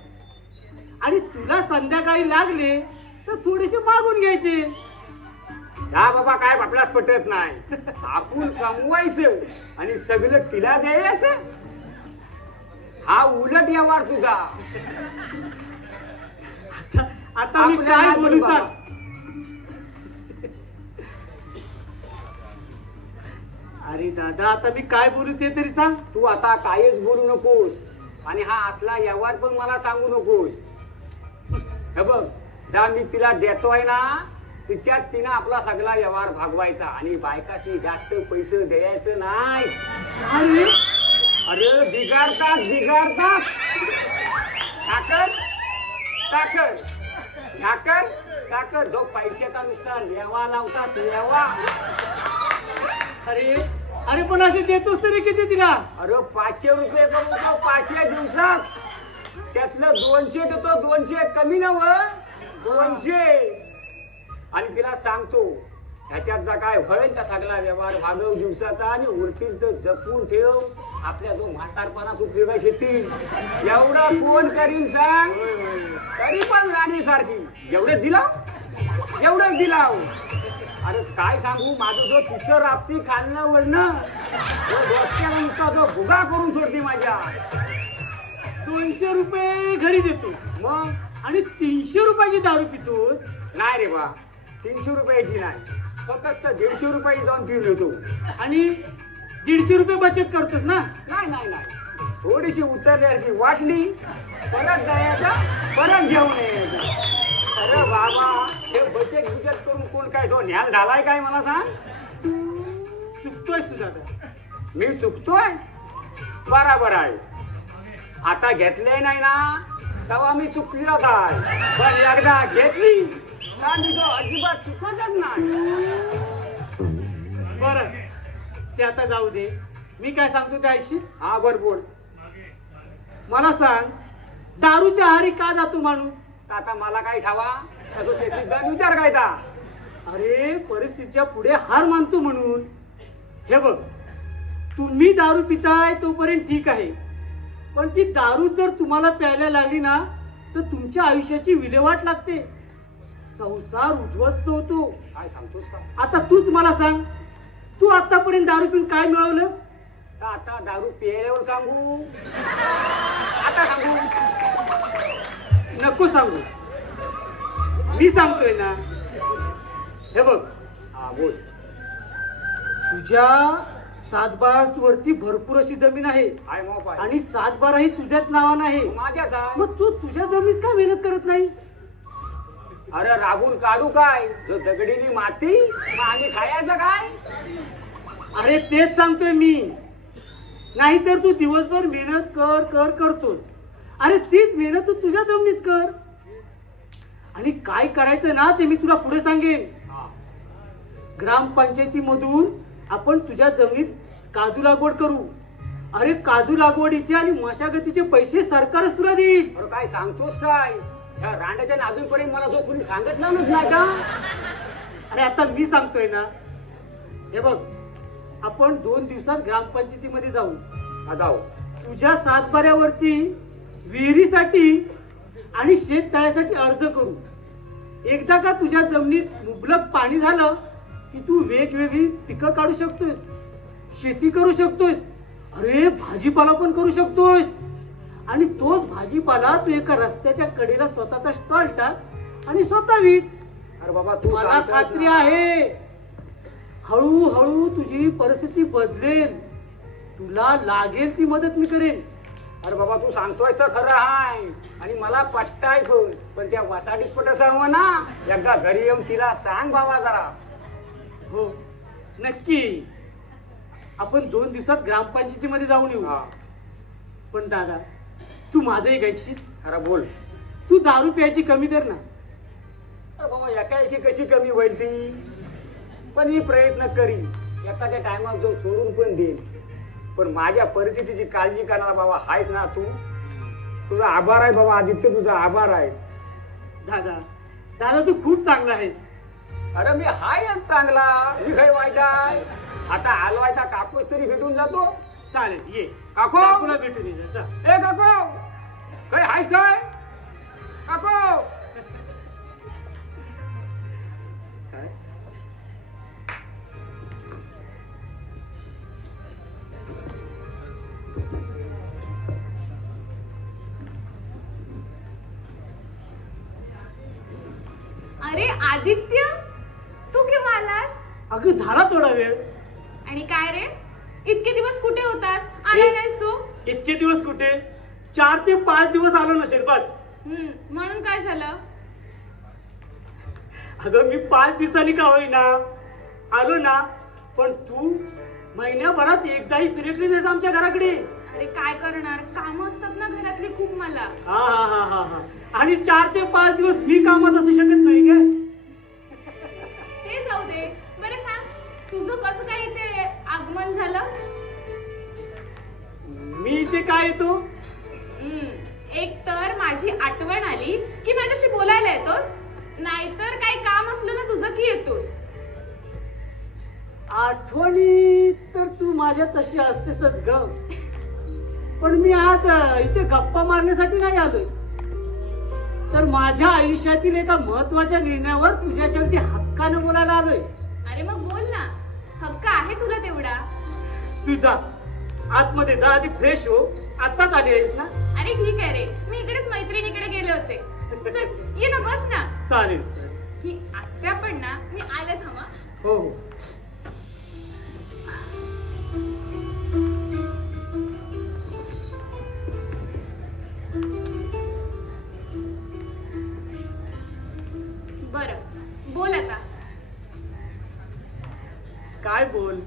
आणि तुला संध्याकाळी लागले तर थोडेसे मागून घ्यायचे. हा बाबा काय आपल्याला पटत नाही. आपण कमवायचं आणि सगळं तिला द्यायचं. हा उलट व्यवहार तुझा. आता मी काय बोलू सांग. अरे दादा आता मी काय बोलू ते तरी सांग. तू आता काहीच बोलू नकोस आणि हा असला व्यवहार पण मला सांगू नकोस. हे बघ ज्या मी तिला देतोय ना तिच्यात तिनं आपला सगळा व्यवहार भागवायचा आणि बायकाची जास्त पैसे द्यायचं नाही. अरे अरे बिगाडतात साखर जो पैशाचा नुसता लेवा लावतात लेवा. अरे अरे पण असे देतोस तरी किती तिला. अरे 500 रुपये करून तो 500 दिवसात त्यातलं 200 देतो. 200 कमी नव 200 आणि तिला सांगतो ह्याच्यात जा काय होईल त्या सगळा व्यवहार भागव दिवसाचा आणि उरतील तर जपून ठेव. आपल्या जो म्हातारपणास उपयोगास येतील एवढा कोण करीन सांग. तरी पण राणीसारखी एवढं दिलाव. अरे काय सांगू माझं जो तिसरं राप्ती खालणं वळणं डोक्याला नुसता जो भुगा करून सोडते माझ्या. 200 रुपये घरी देतो मग आणि 300 रुपयाची दारू पितोस. नाही रे बा 300 रुपयाची नाही फक्त 150 रुपये जाऊन पिऊन येतो आणि 150 रुपये बचत करतोस ना. नाही थोडीशी उतरल्याची वाटली परत जायचा परत घेऊन यायचं. अरे बाबा हे बचत करून कोण काय तो न्याल झालाय काय मला सांग. चुकतोयस तू दादा. मी चुकतोय बराबर आहे. आता घेतले नाही ना तेव्हा मी चुकलेला काय पण एकदा घेतली आता मी तो अजिबात चुकतच नाही. बरं ते आता जाऊ दे. मी काय सांगतो ते ऐकशील? हा बर बोल. मला सांग, दारूच्या आहारी का जातो माणूस? आता मला काय ठावा तसं त्याची जाण विचार काय ता. अरे परिस्थितीच्या पुढे हार मानतो म्हणून. हे बघ, तुम्ही दारू पिताय तोपर्यंत ठीक आहे, पण ती दारू जर तुम्हाला प्यायला लागली ना तर तुमच्या आयुष्याची विल्हेवाट लागते, संसार उद्ध्वस्त होतो. काय सांगतोस का? आता तूच मला सांग, तू आतापर्यंत दारू पिऊन काय मिळवलं? का आता दारू प्यायल्यावर सांगू? आता सांगू? नको सांगू, मी सांगतोय ना. हे बघ, हा बोल. तुझ्या सातबार वरती भरपूर अशी जमीन आहे हाय मग पाय. आणि सातबारा ही तुझ्याच नावानं आहे. माझ्याच आहे. मग तू तुझ्या जमीन का मेहनत करत नाही? अरे राबून काढू काय? जो दगडीनी माती मग आम्ही खायचं काय? अरे तेच सांगतोय मी. नाहीतर तू दिवसभर मेहनत कर कर करतोस. अरे तीच मेहनत तू तुझ्या जमिनीत कर. आणि काय करायचं ना ते मी तुला पुढे सांगेन. हा. ग्रामपंचायतीमधून आपण तुझ्या जमिनीत काजू लागवड करू. अरे काजू लागवडीचे आणि मशागतीचे पैसे सरकारच तुला देईल. अरे काय सांगतोस काय? ह्या रांड्याच्या अजूनपर्यंत मला जो कोणी सांगितलं नाही का? अरे आता मी सांगतोय ना. हे बघ, आपण 2 दिवसात ग्रामपंचायतीमध्ये जाऊ. हा, जाऊ. तुझ्या सातबाऱ्यावरती विहिरीसाठी आणि शेततळ्यासाठी अर्ज करू. एकदा का तुझ्या जमिनीत मुबलक पाणी झालं की तू वेगवेगळी पिकं काढू शकतोस, शेती करू शकतोस. अरे भाजीपाला पण करू शकतोस. आणि तोच भाजीपाला तू एका रस्त्याच्या कडेला स्वतःचा स्टॉल टाक आणि स्वतः विक. अरे बाबा तू मला सांगतोयस खात्री ना. आहे हळूहळू तुझी परिस्थिती बदलेल. तुला लागेल ती मदत मी करेन. अरे बाबा तू सांगतोय तर खरं आहे आणि मला पट्टाय पण त्या वासाडीत पट सांग ना. एकदा घरी येऊन तिला सांग बाबा जरा. हो नक्की. आपण 2 दिवसात ग्रामपंचायतीमध्ये जाऊन येऊ. हा. पण दादा तू माझं एक ऐकशील? अरे बोल. तू दारू प्यायची कमी कर ना. अरे बाबा एकाएकी कशी कमी होईल ती? पण मी प्रयत्न करीन. एखाद्या टायमात जो सोडून पण देईन. पण माझ्या परिस्थितीची काळजी करणारा बाबा आहेस ना तू. तुझा आभार आहे बाबा आदित्य, तुझा आभार आहे. दादा दादा तू खूप चांगला आहेस. अरे मी हाय चांगला. मी काय वाईट आहे? आता आलो आहे तर कापूस तरी भेटून जातो. चालेल ये काकू. काकूला भेटून ये जा. ए काकू काय हायस काय? काकू काय? अरे आदित्य, तू केव्हा आलास? अगं झाला थोडा वेळ. आणि काय रे, इतके दिवस कुठे होतास? आला नाहीस तू? इतके दिवस कुठे? 4 ते 5 दिवस आलो नसेल बस. म्हणून काय झालं? अगं मी 5 दिवसांनी का होईना आलो ना, पण तू महिन्याभरात एकदाही फिरकली नाहीस आमच्या घराकडे. अरे काय करणार, काम असतात ना घरातली खूप मला. हा हा हा हा हा. आणि 4 ते 5 दिवस मी कामात असू शकत नाही काय? ते जाऊ दे. बरं सांग, तुझं कसं काय इथे आगमन झालं? मी इथे काय येतो? एक तर माझी आठवण आली की माझ्याशी बोलायला येतोस, नाहीतर काही काम असलं ना तुझं की येतोस. आठवणी तर तू माझ्या तशी असतेसच ग. पण मी आज इथे गप्पा मारण्यासाठी नाही आलोय, तर माझ्या आयुष्यातील एका महत्वाच्या निर्णयावर तुझ्याशी अगदी हक्कानं बोलायला आलोय. अरे मग बोल ना, हक्क आहे तुला तेवढा. तुझा आतमध्ये जा, आधी फ्रेश हो. आताच आली आहेस ना? अरे ठीक आहे रे, मी इकडेच मैत्रिणीकडे गेले होते. चल ये ना, बस ना. चालेल. ही आत्या पण ना, मी आले थांबा. हो हो. बरं बोल आता. काय बोल?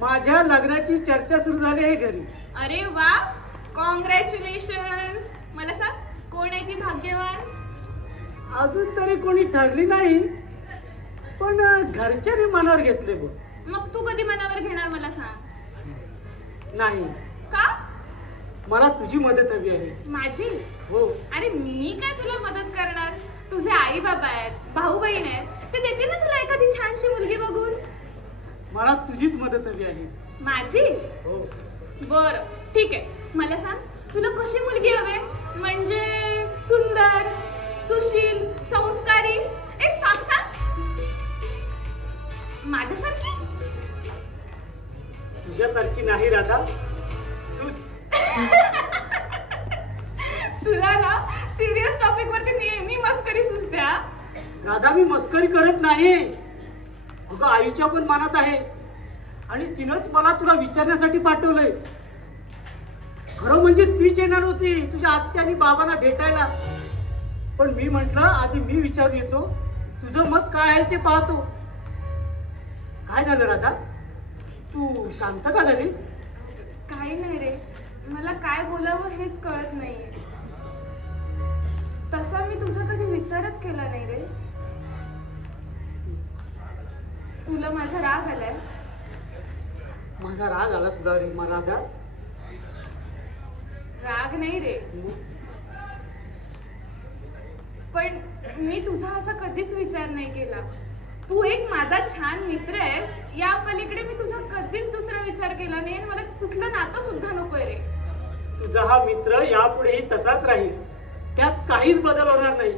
माझ्या लग्नाची चर्चा सुरू झाली आहे घरी. अरे वा, कॉंग्रॅच्युलेशन्स. मला सांग, कोण आहे ती भाग्यवान? अजून तरी कोणी ठरली नाही, पण घरच्याने मनावर घेतले बघ. मग तू कधी मनावर घेणार मला सांग. नाही, का? मला तुझी मदत हवी आहे. माझी? हो. अरे मी काय तुला मदत करणार? तुझे आई बाबा आहेत, भाऊ बहीण आहेत, ते देतील ना तुला एखादी छानशी मुलगी बघून. मला तुझीच मदत हवी आहे. माझी? हो. बर ठीक आहे, मला सांग तुला कशी मुलगी हवे? म्हणजे सुंदर, सुशील, संस्कारी? सांग सांग. माझ्यासारखी? तुझ्यासारखी नाही राधा. तुला ना सिरियस टॉपिक वरती नेहमी मस्करी सुचत्या. राधा, मी मस्करी करत नाही. अगं आईच्या पण मनात आहे आणि तिनंच मला तुला विचारण्यासाठी पाठवलंय. खरं म्हणजे तीच येणार होती तुझ्या आत्या आणि बाबांना भेटायला, पण मी म्हंटल आधी मी विचारून येतो, तुझं मत काय आहे ते पाहतो. काय झालं राधा, तू शांत का झालीस? काही नाही रे, मला काय बोलावं हेच कळत नाहीये. तसा मी तुझा कधी विचारच केला नाही रे. तुला माझा राग आलाय? माझा राग आला तुला रे राधा? राग नाही रे, पण मी तुझा असा कधीच विचार नाही केला. तू एक माझा छान मित्र आहेस, या पलीकडे मी तुझा कधीच दुसरा विचार केला नाही. मला कुठलं नातं सुद्धा नकोय रे. तुझा हा मित्र यापुढेही तसाच राहील, त्यात काहीच बदल होणार नाही.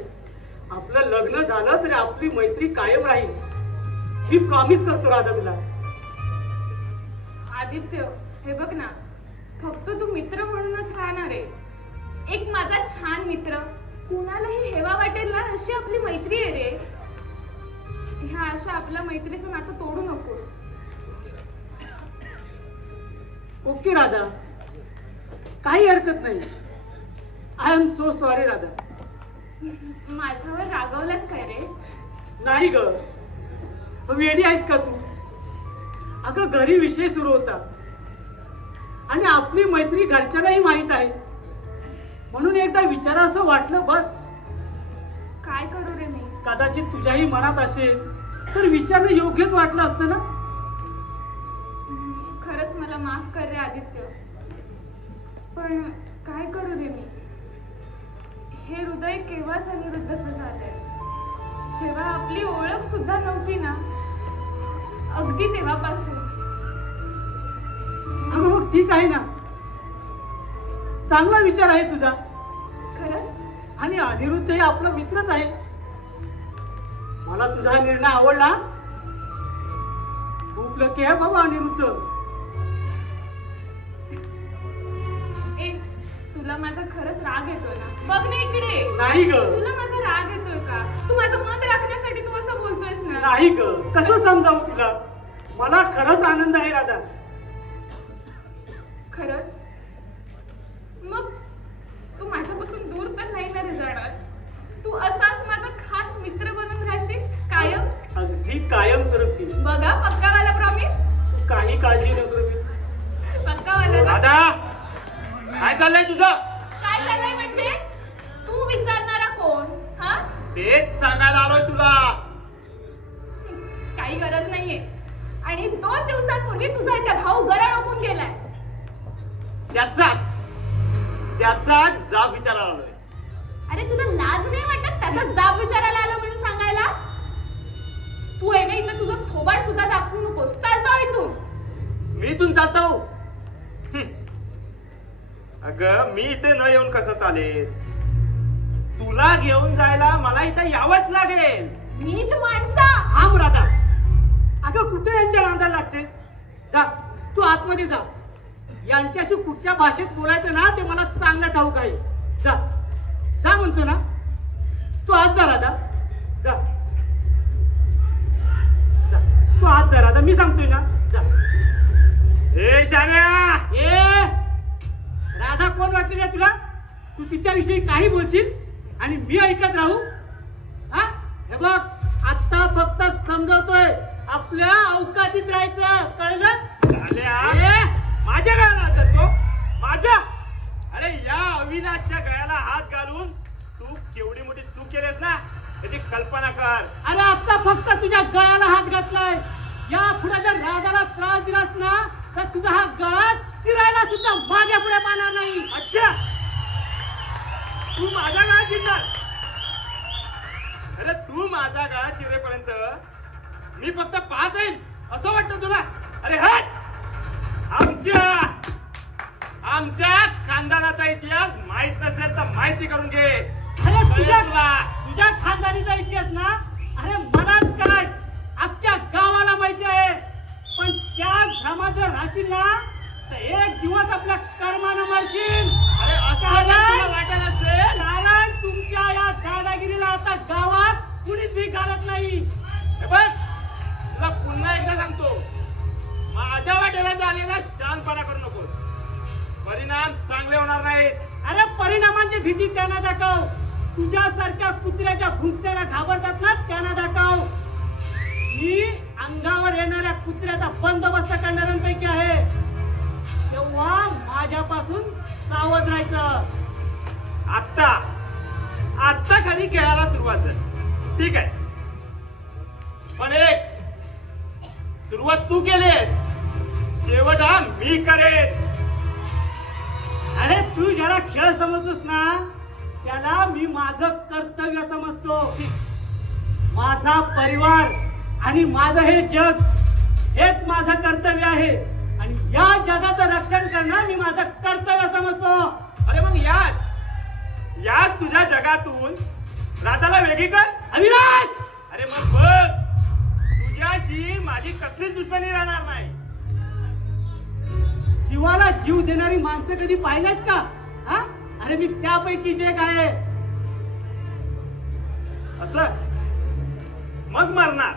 आपलं लग्न झालं तरी आपली मैत्री कायम राहील, मी प्रॉमिस करतो राधा तुला. आदित्य, हे बघ ना, फक्त तू मित्र म्हणूनच राहणार आहे. एक माझा छान मित्र, कुणालाही हेवा वाटेल ना अशी आपली मैत्री आहे रे. ह्या अशा आपल्या मैत्रीचं नातं तोडू नकोस. ओके राधा, काही हरकत नाही. I am so sorry Radha. माझ्यावर रागवलास काय रे? नाही ग, वेडी आहेस का तू? अगं घरी विषय सुरू होता आणि आपली मैत्री घरच्यांनाही माहित आहे, म्हणून एकदा विचारा असं वाटलं बस. काय करू रे मी? कदाचित तुझ्याही मनात असेल तर विचारणं योग्यच वाटलं असतं ना. खरंच मला माफ कर रे आदित्य, पण काय करू रे मी? हे हृदय केव्हाच अनिरुद्धचं झालंय. जेव्हा आपली ओळख सुद्धा नव्हती ना, अगदी तेव्हापासून. अगं मग ठीक आहे ना, चांगला विचार आहे तुझा. खरंच? आणि अनिरुद्ध हे आपला मित्रच आहे. मला तुझा निर्णय आवडला. खूप लकी आहे बाबा अनिरुद्ध. ए, तुला माझा खरंच राग येतोय ना? बघ ना इकडे. नाही ग. तुला माझा राग येतोय का? तू माझं मत राखण्यासाठी तू असं बोलतोयस ना? नाही ग, कसं समजावू तुला? मला खरंच आनंद आहे राधा. खरंच? मग तू माझ्यापासून दूर तर नाही ना रे जाणार? तू असाच माझा खास मित्र बनून राहशील कायम? अगदी कायम स्वरूपी. बघा, पक्कावाला प्रॉमिस? तू काही काळजी नको करू. पक्कावाला ना? राधा, काय चाललंय तुझं? काय चाललंय म्हणजे? तू विचारणारा कोण? हा? तेच सांगायला आलोय तुला. काही गरज नाहीये. आणि 2 दिवसांपूर्वी तुझा इथे भाऊ गराळ ओकून गेलाय. त्याचाच जाब विचारायला आलोय. अरे तुला लाज नाही वाटत त्याचा जाब विचारायला आलो म्हणून सांगायला? तू आहे ना इथं तुझं थोबाड सुद्धा दाखवू नकोस. चालतो इथून. मी इथून जातो? अगं मी इथे न येऊन कसं चालेल? तुला घेऊन जायला मला इथे यावंच लागेल. नीच माणसा. हा मुरादा, अगं कुठे यांच्या नांदाला लागते? जा तू आतमध्ये जा. यांच्याशी कुठच्या भाषेत बोलायचं ना ते मला चांगलं ठाऊक आहे. जा जा म्हणतो ना. तू आत जा राधा, जा जा. तू आत जा राधा, मी सांगतोय ना. जा. हे शाम्या, ए राधा कोण वाटली रे तुला? तू तिच्याविषयी काही बोलशील आणि मी ऐकत राहू? हा हे बघ, आता फक्त समजवतोय, आपल्या अवकाशीत राहायचं, कळलं? साल्या, माझ्या गळ्याला हात घालतो? माझ्या? अरे या अविनाशच्या गळ्याला हात घालून तू केवढी मोठी चूक केलीस ना. याची कल्पना कर. अरे आता फक्त तुझ्या गळ्याला हात घातलाय. या पुढे जर राजाला त्रास दिलास ना तर तुझा हा गळा चिरायला सुद्धा मागे पुढे पाहणार नाही. अच्छा, तू माझा गळा चिरणार? अरे तू माझा गळा चिरेपर्यंत मी फक्त पाहत येईल असं वाटतं तुला? अरे हट! आमच्या खानदानाचा इतिहास माहित नसेल तर माहिती करून घे. अरे तुझ्या खानदानीचा इतिहास ना, अरे मनात काय अख्ख्या गावाला माहिती आहे. पण त्या घामात जर राहशील ना तर एक दिवस आपल्या कर्मानं मरशील. अरे असं वाटत असेल कारण तुमच्या या दादागिरीला आता गावात कुणीच भी घालत नाही. हे बघ, तुला पुन्हा एकदा सांगतो, माझ्या वाटेला झालेला शानपणा करू नकोस. परिणाम चांगले होणार नाहीत. अरे परिणामांची भीती त्यांना दाखव. तुझ्यासारख्या कुत्र्याच्या भुंकण्याला घाबरतात ना, त्यांना दाखव. मी अंगावर येणाऱ्या कुत्र्याचा बंदोबस्त करणाऱ्यांपैकी आहे. तेव्हा माझ्यापासून सावध राहायचं. आत्ता खाली खेळायला सुरुवात झाली, ठीक आहे. पण एक सुरुवात तू केलीस, शेवट हा मी करेन. अरे तू ज्याला खेळ समजतोस ना त्याला मी माझं कर्तव्य समजतो. माझा परिवार आणि माझं हे जग हेच माझं कर्तव्य आहे. आणि या जगाचं रक्षण करणं मी माझं कर्तव्य समजतो. अरे मग याच तुझ्या जगातून राधाला वेगळी कर. अविनाश, अरे मग बघ, तुझ्याशी माझी कसलीच दुश्मनी राहणार नाही. जीवाला जीव देणारी माणसं कधी पाहिल्यात का? हा? अरे मी त्यापैकीच एक आहे. असं मग मरणार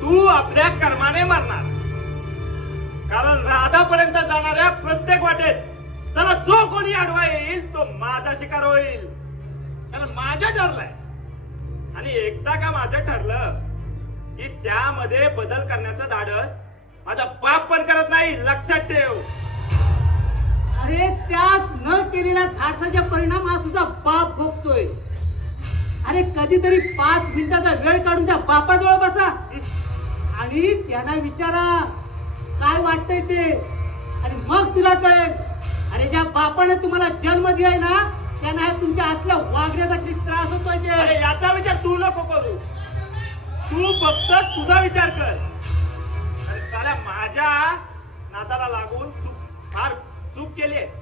तू, आपल्या कर्माने मरणार. कारण राधापर्यंत जाणाऱ्या प्रत्येक वाटेत चला जो कोणी आडवा येईल तो माझा शिकार होईल. कारण माझं ठरलंय. आणि एकदा का माझं ठरलं की त्यामध्ये बदल करण्याचं धाडस माझा बाप पण करत नाही, लक्षात ठेव. अरे त्यात न केलेल्या धाडसाचा परिणाम हा तुझा बाप भोगतोय. अरे कधीतरी 5 मिनिटाचा वेळ काढून त्या बापाजवळ बसा आणि त्यांना विचारा काय वाटतंय ते, आणि मग तुला कळेल. अरे ज्या बापाने तुम्हाला जन्म दिलाय ना त्यांना तुमच्या असल्या वागण्याचा किती त्रास होतोय ते. अरे याचा विचार तू नको करू, तू फक्त तुझा विचार कर. अरे साल्या माझ्या नादाला लागून तू फार चूक केलीस.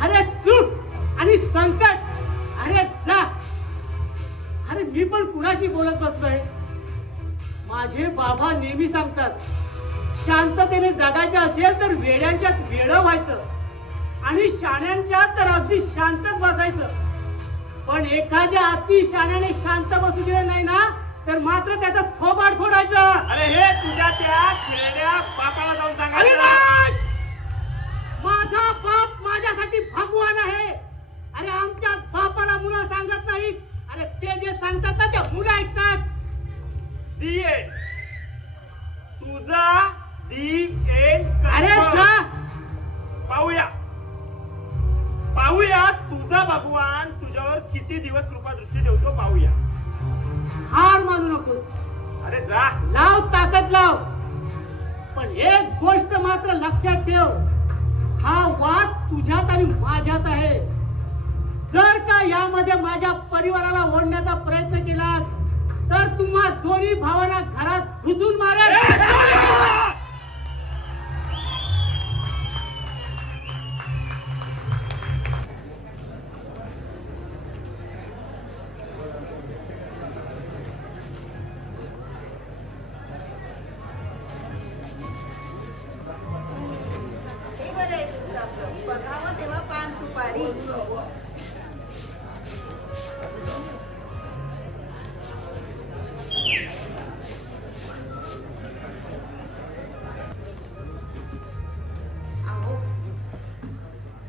अरे चूक आणि संकट, अरे जा. अरे मी पण कुणाशी बोलत बसलोय? माझे बाबा नेहमी सांगतात, शांततेने जगायचं असेल तर वेड्यांच्यात वेडं व्हायचं आणि शाण्यांच्यात तर अगदी शांतच बसायचं. पण एखाद्या अति शाण्याने शांत बसू दिलं नाही ना तर मात्र त्याचा थोबाड फोडायचं. अरे हे तुझ्या त्या खेळण्या बापाला जाऊन सांगा. माझा बाप माझ्यासाठी भगवान आहे. अरे आमच्या बापाला मुलं सांगत नाहीत. अरे ते जे सांगतात ना ते मुलं ऐकतात. तुझा अरे जा. पाहूया तुझा भगवान तुझ्यावर किती दिवस कृपा दृष्टी ठेवतो. पाहूया. हार मानू नको. अरे जा, लाव ताकद लाव. पण एक गोष्ट मात्र लक्षात ठेव, हा वाद तुझ्यात आणि माझ्यात आहे. जर का यामध्ये माझ्या परिवाराला ओढण्याचा प्रयत्न केला तर तुम्हा दोन्ही भावांना घरात घुसून मारेल. बघावं तेव्हा पान सुपारी. अहो,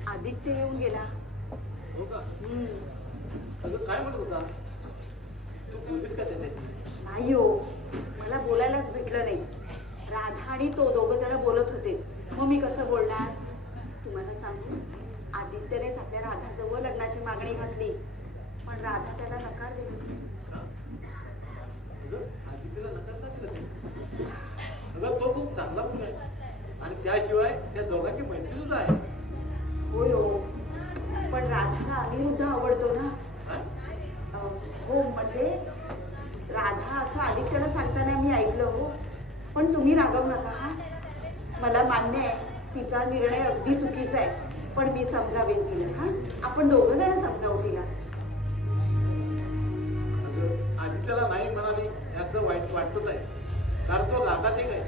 आदित्य येऊन गेला. काय म्हणत होता तू? बोललीस का त्याच्याशी? नाही हो, मला बोलायलाच भेटलं नाही. राधा आणि तो दोघं जण बोलत होते, मग मी कसं बोलणार? तुम्हाला सांगू, आदित्यनेच आपल्या राधाजवळ लग्नाची मागणी घातली. पण राधा त्याला नकार देते. आदित्यला नकार का दिला त्याने? अगं तो खूप चांगला मुलगा आहे आणि त्याशिवाय त्या दोघांची मैत्री सुद्धा आहे. होय हो, पण राधाला अनिरुद्ध आवडतो ना. हो म्हणजे राधा असं आदित्यला सांगताना मी ऐकलं हो. पण तुम्ही रागवू नका हा. मला मान्य आहे तिचा निर्णय अगदी चुकीचा आहे, पण मी समजावेन तिला. हा, आपण दोघं जण समजावू तिला. आदित्यला नाही म्हणाली याचं वाईट वाटतच आहे, कारण तो रागात एक आहे.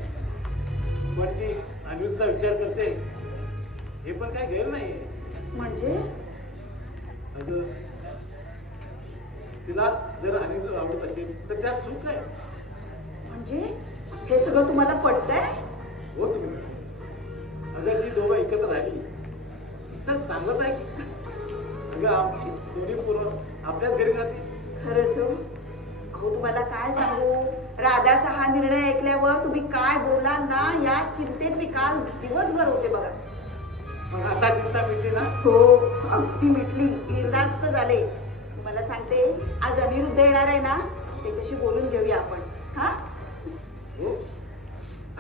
पण ती अनिरुद्धचा विचार करते हे पण काही गैर नाही. म्हणजे तिला जर अनिरुद्ध आवडत असेल तर त्यात चूक आहे. म्हणजे हे सगळं तुम्हाला पटतंय? हो तुम्ही अगर ती दोघं एकत्र राहिली तर चांगलंच आहे की. अगं आमची दोन्ही पोरं आपल्याच घरी राहतील. खरंच हो. अहो तुम्हाला काय सांगू, राधाचा हा निर्णय ऐकल्यावर तुम्ही काय बोलाल ना या चिंतेत मी काल दिवसभर होते बघा. मग आता चिंता मिळते ना? हो अगदी मिटली, निर्धास्त झाले. मला सांगते आज अनिरुद्ध येणार आहे ना, त्याच्याशी बोलून घेऊया आपण. हा हो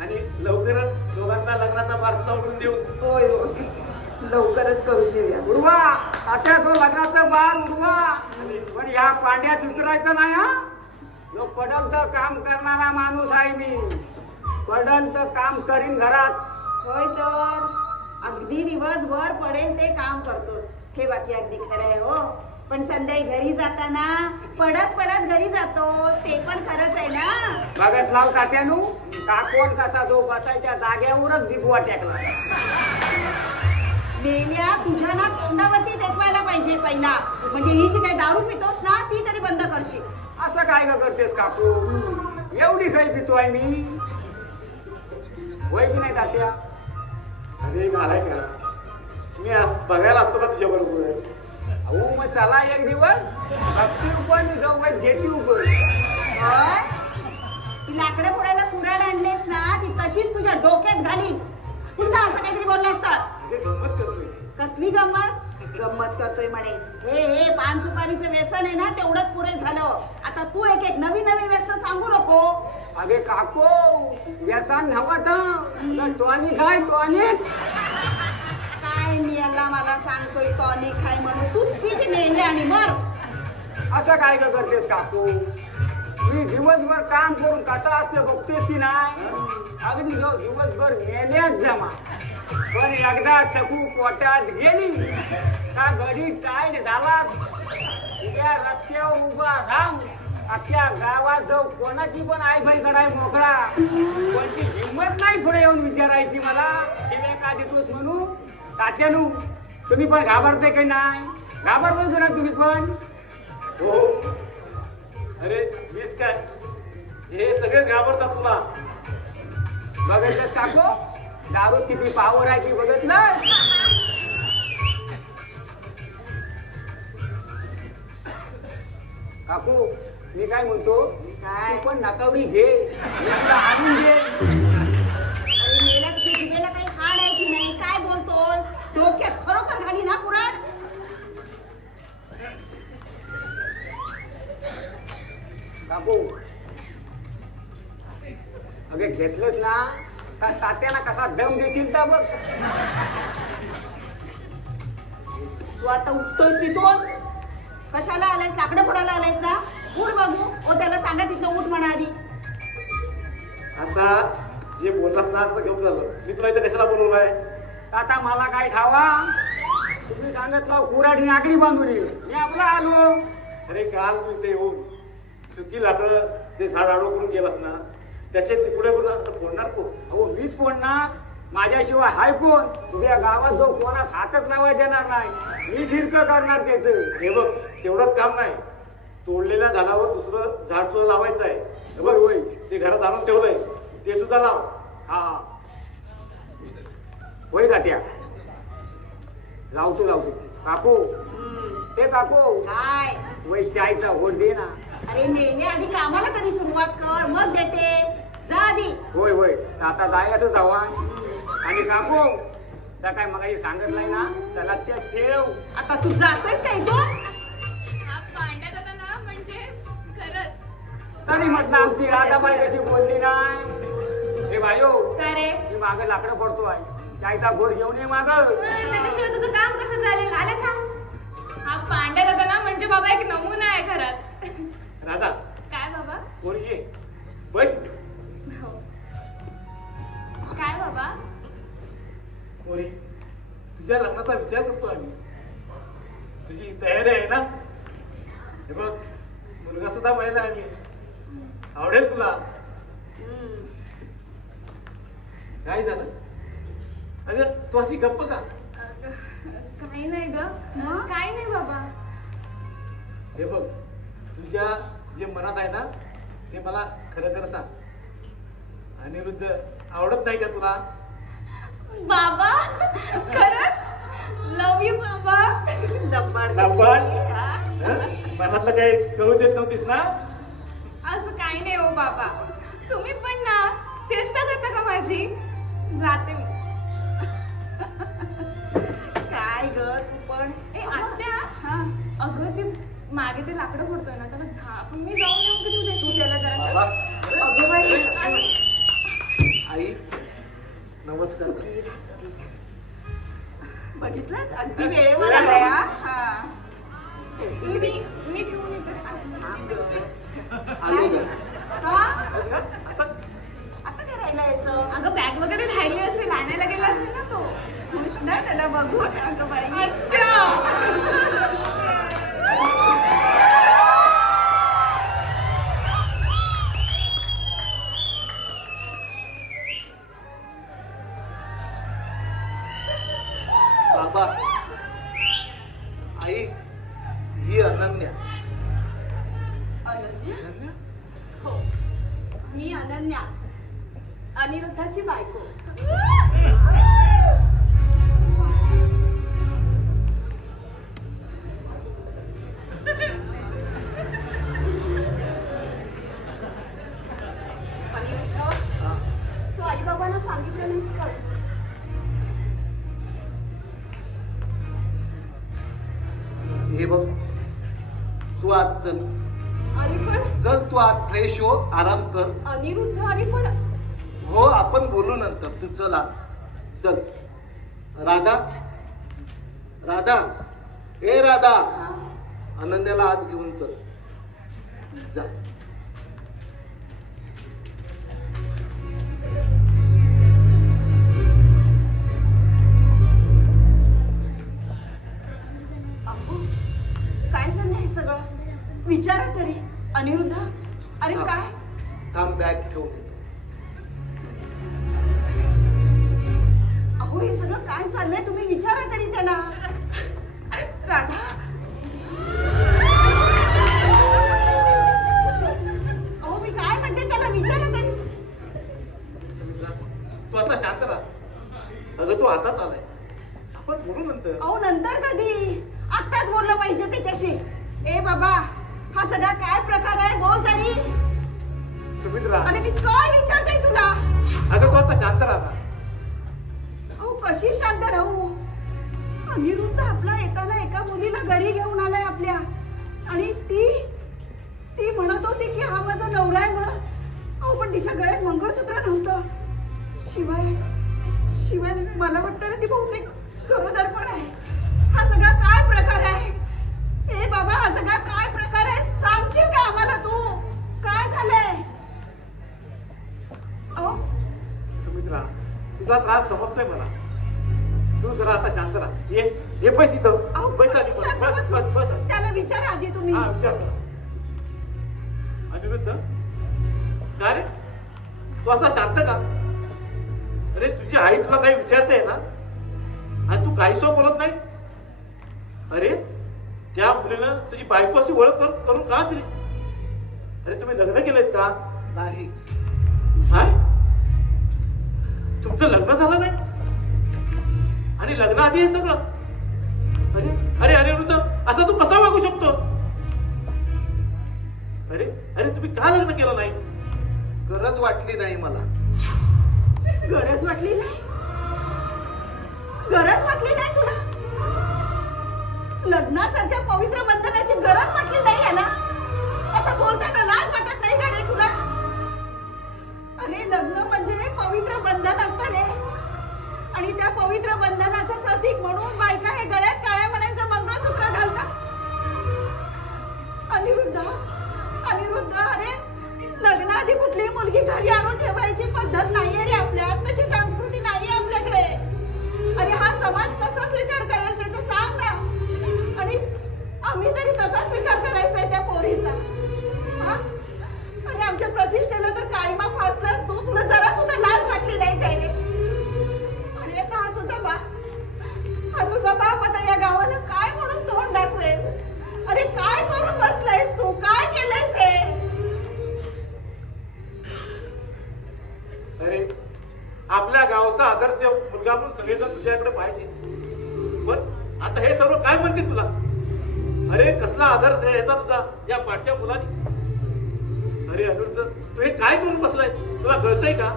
आणि लवकरच दोघांना लग्नाचा वारसा उडून देऊ. होय हो लवकरच करून घेऊया. उडवा आता तो लग्नाचं बार उडवा. पण ह्या पांड्यात उतरायचं नाही हा. जो पडल तर काम करणारा माणूस आहे मी. पडल तर काम करीन घरात. होय तर अगदी दिवसभर पडेल ते काम करतोस हे बाकी अगदी खरं आहे हो. पण संध्याकाळी घरी जाताना पडत पडत घरी जातोस ते पण खरंच आहे ना. बघत लाव तात्यानू काकोन कसा जो बसायच्या जाग्यावरच दिगवा टेकला. मेल्या तुझ्या ना तोंडावरती टेकवायला पाहिजे पहिला. म्हणजे ही जी काही दारू पितोस ना ती तरी बंद करशील. असं काय न करतेस काकू, एवढी काही पितोय मी. होय की नाही तात्या? अरे घालाय का मी आज बघायला असतो का तुझ्या बरोबर? अहो मग चला एक दिवस भक्ती पण जाऊ घेती उभं. ती लाकडं फोडायला कुऱ्हाड आणलेस ना ती तशीच तुझ्या डोक्यात घाली. पुन्हा असं काहीतरी बोललास तर. अरे गंमत करतोय. कसली गंमत? गंमत करतोय म्हणे. हे पान सुपारीचं व्यसन आहे ना तेवढंच पुरे झालं. आता तू एक एक नवीन नवीन व्यसन सांगू नको. अगे काको व्यसन नव्हतं टॉनिक आहे टॉनिक. काय नियला मला सांगतोय टॉनिक खाय म्हणून तूच किती मेले आणि मर. असं काय ग करतेस काकू? मी दिवसभर काम करून कसा असते बघतेस की नाही. अगदी जो दिवसभर मेल्याच जमा. पण एकदा चकू पोटात गेली का घडी टाईट झाला. उद्या रस्त्यावर उभा राहून अख्ख्या गावात जाऊ कोणाची पण आई बाई कडाय मोकळा. कोणची हिंमत नाही पुढे येऊन विचारायची मला तिने का देतोस म्हणून. तात्यानू तुम्ही पण घाबरते काही नाही? घाबरतो ना तुम्ही पण? हो अरे मीच काय हे सगळेच घाबरतात तुला. बघितलंस काको दारू किती पावर आहे ती बघितलं. काकू मी काय म्हणतो काय? तू पण नाकावडी घे आणून घे. अरे मेल्या तुझ्या जिभेला काही हाड आहे की नाही? काय बोलतोस? डोक्यात खरोखर घाली ना कुऱ्हाड. काकू अगे घेतलंच ना का तात्याला कसा दम देशील तर बघ. तू आता उठतोस तिथून? कशाला आलायस? लाकडं फोडायला आलायस ना? उठ बघू. ओ त्याला सांगा तिथं उठ म्हणा आधी. आता जे बोललास ना आता घेऊन झालं. मी तुला इथे कशाला बोलवलाय? आता मला काय ठावा. तुम्ही सांगितलं कुऱ्हाडी नागरी बांधून येईल मी आपला आलो. अरे काल मी ते येऊन चुकी लाकडं ते झाड आडो करून गेलास ना त्याचे तिकडे फोडणार को. अहो मीच फोडणार. माझ्याशिवाय हाय कोण? उद्या गावात जो कोणास हातच लावायला देणार नाही. मी फिरकं करणार त्याचं. हे बघ तेवढंच काम नाही, तोडलेल्या झाडावर दुसरं झाड सुद्धा लावायचं आहे. हे बघ होय ते घरात आणून ठेवलंय ते सुद्धा लाव. हा होय का त्या लावतो काकू. ते काकू काय? वय चायचा होट दे ना. अरे मेल्या आधी कामाला तरी सुरुवात कर मग देते. जा आधी. होय आता जायचं जावा. आणि काकू त्या काय मग सांगितलंय ना त्याला ते ठेव. आता तू जातोयस काय तू? हा तरी म्हटलं आमची राधाबाई कशी बोलली नाही. हे बायो काय रे मी मागं लाकडं पडतोय, जायचा गोड घेऊन ये मागं. त्याच्याशिवाय तुझं काम कसं चालेल? आलं का? हा पांड्या दादा ना म्हणजे बाबा एक नमुना आहे घरात. राधा काय बाबा? कोण ये बस. हो. काय बाबा? कोणी तुझ्या लग्नाचा विचार करतो आम्ही. तुझी तयारी आहे ना? हे बघ मुलगा सुद्धा पाहिला आम्ही, आवडेल तुला. काय झालं? अरे तू अशी गप्प का? काही नाही ग, काही नाही बाबा. हे बघ तुझ्या जे मनात आहे ना ते मला खरं खरं सांग. अनिरुद्ध आवडत नाही का तुला? बाबा खरंच लव यू बाबा. मनातलं काही कळू देत नव्हतीस ना? असं काही नाही हो बाबा, तुम्ही पण ना चेष्टा करता का माझी? जाते मी. काय ग तू पण? ए आत्या, हा अगं ते मागे ते लाकडं फोडतोय ना त्याला झाप. मी जाऊन येऊ की तू त्याला जरा? बाबा, अगं बाई आई नमस्कार. बघितलंच अगदी वेळेवर आलाय. हा मी घेऊन येते. आलो ग. का? आता काय राहिलं यायचं? अगं बॅग वगैरे राहिली असेल, आणायला गेला असेल ना तो. खुश नाही त्याला बघून. अगं बाई बाबा, आई ही अनन्या. अनन्या? हो मी अनन्या, अनिरुद्धाची बायको. अनिरुद्ध, तू आई बाबांना सांगितलं नाहीस का? हे बघ तू आज चल अरे पण चल, तू आज फ्रेश हो, आराम कर. अनिरुद्ध, अरे पण हो आपण बोलू नंतर. तू चल आज चल. राधा राधा ए राधा, अनन्याला आत घेऊन चल जा. अहो काय झालं हे सगळं? विचारा तरी. अनिरुद्ध, अरे काय? थांब बॅग ठेवून येतो. अहो हे सगळं काय चाललंय? तुम्ही विचारा तरी त्याला. राधा, अहो मी काय म्हणते त्याला विचारा तरी. तू आता शांत राहा. अगं तू हातात आलाय, आपण बोलू नंतर. अहो नंतर कधी? आत्ताच बोललं पाहिजे त्याच्याशी. ए बाबा, हा सगळा काय प्रकार आहे? बोल तरी. सुमित्रा, आणि ती काय विचारते तुला? अगं तू आता शांत राहा. अहो कशी शांत राहू? अनिरुद्ध आपला येताना एका मुलीला घरी घेऊन आलाय आपल्या, आणि ती म्हणत होती की हा माझा नवरा आहे म्हणून. अहो पण तिच्या गळ्यात मंगळसूत्र नव्हतं. शिवाय मला वाटतं ना ती बहुतेक गरोदर पण आहे. हा सगळा काय प्रकार आहे? ए बाबा, हा सगळा काय प्रकार आहे? सांगशील का आम्हाला तू? काय झालंय? अहो सुमित्रा, तुझा त्रास समजतोय मला. तू जरा आता शांत राहा. ये पैसे इथं. अहो, बस आधी, कशी बस शांत बस बसू? बस बस. त्याला विचारा आधी तुम्ही. हा विचार करा. अनिरुद्ध, काय रे तू असा शांत का? अरे तुझी आई तुला काही विचारते ना, आणि तू काहीच बोलत नाही. अरे त्या मुलीनं तुझी बायको अशी ओळख करून का दिली? अरे तुम्ही लग्न केलंय का? नाही. काय तुमचं लग्न झालं नाही? आणि लग्न आधी हे सगळं? अरे अरे अनिरुद्ध, असं तू कसा वागू शकतो? अरे अरे तुम्ही का लग्न केलं नाही? गरज वाटली नाही मला. गरज वाटली नाही? गरज वाटली नाही तुला? लग्नासारख्या पवित्र बंधनाची गरज वाटली नाही याला? असं बोलताना लाज वाटत नाही का रे तुला? अरे लग्न म्हणजे पवित्र बंधन असतं रे, आणि त्या पवित्र बंधनाचं प्रतीक म्हणून बायका हे गळ्यात काळ्या मण्यांचं मंगळसूत्र घालतात. अनिरुद्ध, अरे लग्नाआधी कुठलीही मुलगी घरी आणून ठेवायची पद्धत नाहीये रे आपल्यात, तशी संस्कृती नाहीये आपल्याकडे. अरे हा समाज कसा स्वीकार करेल त्याचं सांग ना. आणि आम्ही तरी कसा स्वीकार करायचा आहे त्या पोरीचा? आणि आमच्या प्रतिष्ठेला तर काळीमा फासलास तू, तुला जरा सुद्धा लाज वाटली नाही काय रे? आणि आता हा तुझा बाप आता या गावाला काय म्हणून तोंड दाखवेल? अरे काय करून बसलायस तू? काय केलंयस हे? अरे आपल्या गावचा आदर्श मुलगा म्हणून सगळेजण तुझ्याकडे पाहिजे, पण आता हे सर्व काय म्हणते तुला? अरे कसला आदर्श आहे याचा तुझा या पाठच्या मुलाने? अरे अनिरुद्ध, तू हे काय करून बसलायस? तुला कळतंय का?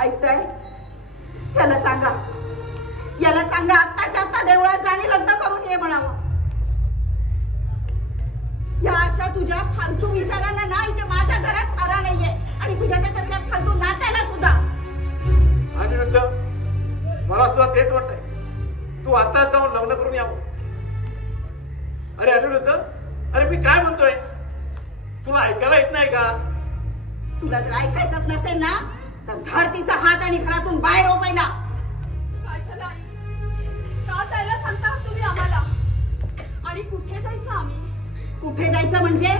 ऐकताय? याला सांगा आत्ताच्या आत्ता देवळात जाणे लग्न करून ये म्हणावं. या अशा तुझ्या फालतू विचारांना ना इथे माझ्या घरात थारा नाहीये, आणि तुझ्या त्या तसल्या फालतू नात्याला सुद्धा. अनिरुद्ध, मला सुद्धा तेच वाटतंय, तू आता जाऊन लग्न करून यावं. अरे अनिरुद्ध, अरे मी काय म्हणतोय, तुला ऐकायला येत नाही का? तुला जर ऐकायचंच नसेल ना तर धर तिचा हात आणि घरातून बाहेर हो पहिला. काय झालं आई? का जायला सांगता तुम्ही आम्हाला? आणि कुठे जायचं आम्ही? कुठे जायचं म्हणजे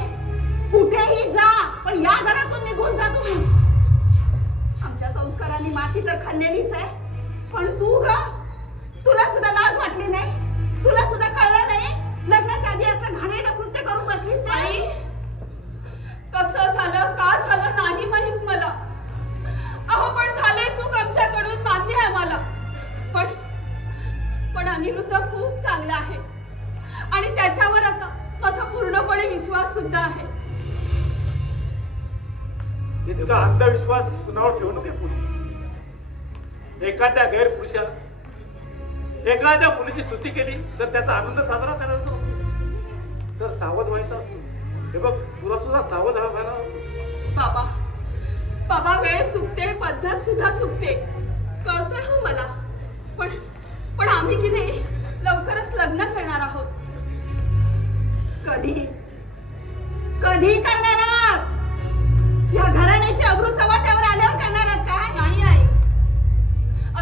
कुठेही जा, पण या घरातून निघून जा तुम्ही. आमच्या संस्कारांनी माती तर खाल्लेलीच आहे, पण तू ग, तुला सुद्धा लाज वाटली नाही? तुला सुद्धा कळलं नाही? लग्नाच्या आधी असं घाणेरडं कृत्य करून बसलीस नाही? कसं झालं, का झालं नाही माहित मला. अहो पण झाले चूक आमच्याकडून, मान्य आहे मला. पण अनिरुद्ध खूप चांगला आहे, आणि त्याच्यावर आता माझा पूर्णपणे विश्वास सुद्धा आहे. इतका अंधविश्वास कुणावर ठेवू नको पुढे. एखाद्या गैरपुरुषा एखाद्या मुलीची स्तुती केली तर त्याचा आनंद साजरा करायचा असतो, तर सावध व्हायचा असतो. हे बघ, तुला सुद्धा सावध व्हायला. बाबा वेळ चुकते, पद्धत सुद्धा चुकते, कळतंय हो मला. पण आम्ही की नाही लवकरच लग्न करणार आहोत. कधी करणार आहात? या घराण्याची अब्रू चव्हाट्यावर आल्यावर करणार आहात काय? नाही आई,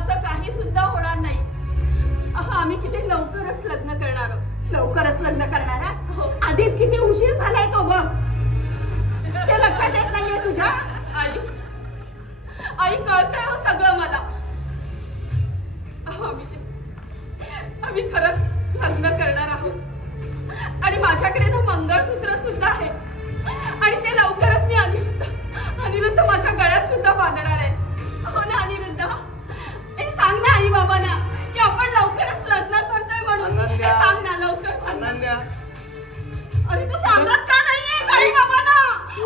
असं काही सुद्धा होणार नाही. आम्ही की नाही लवकरच लग्न करणार आहोत. लवकरच लग्न करणार आहात? हो. आधीच किती उशीर झालाय तो बघ. ते लक्षात येत नाहीये तुझ्या? आई कळतंय हो सगळं मला. आम्ही खरंच लग्न करणार आहोत, आणि माझ्याकडे ना मंगळसूत्र सुद्धा आहे, आणि ते लवकरच मी अनिरुद्ध माझ्या गळ्यात सुद्धा बांधणार आहे. हो ना अनिरुद्ध? हे सांग ना आई बाबांना की आपण लवकरच लग्न करतोय म्हणून. सांग ना लवकर. अनन्या, अरे तू सांगत का नाहीये आई बाबांना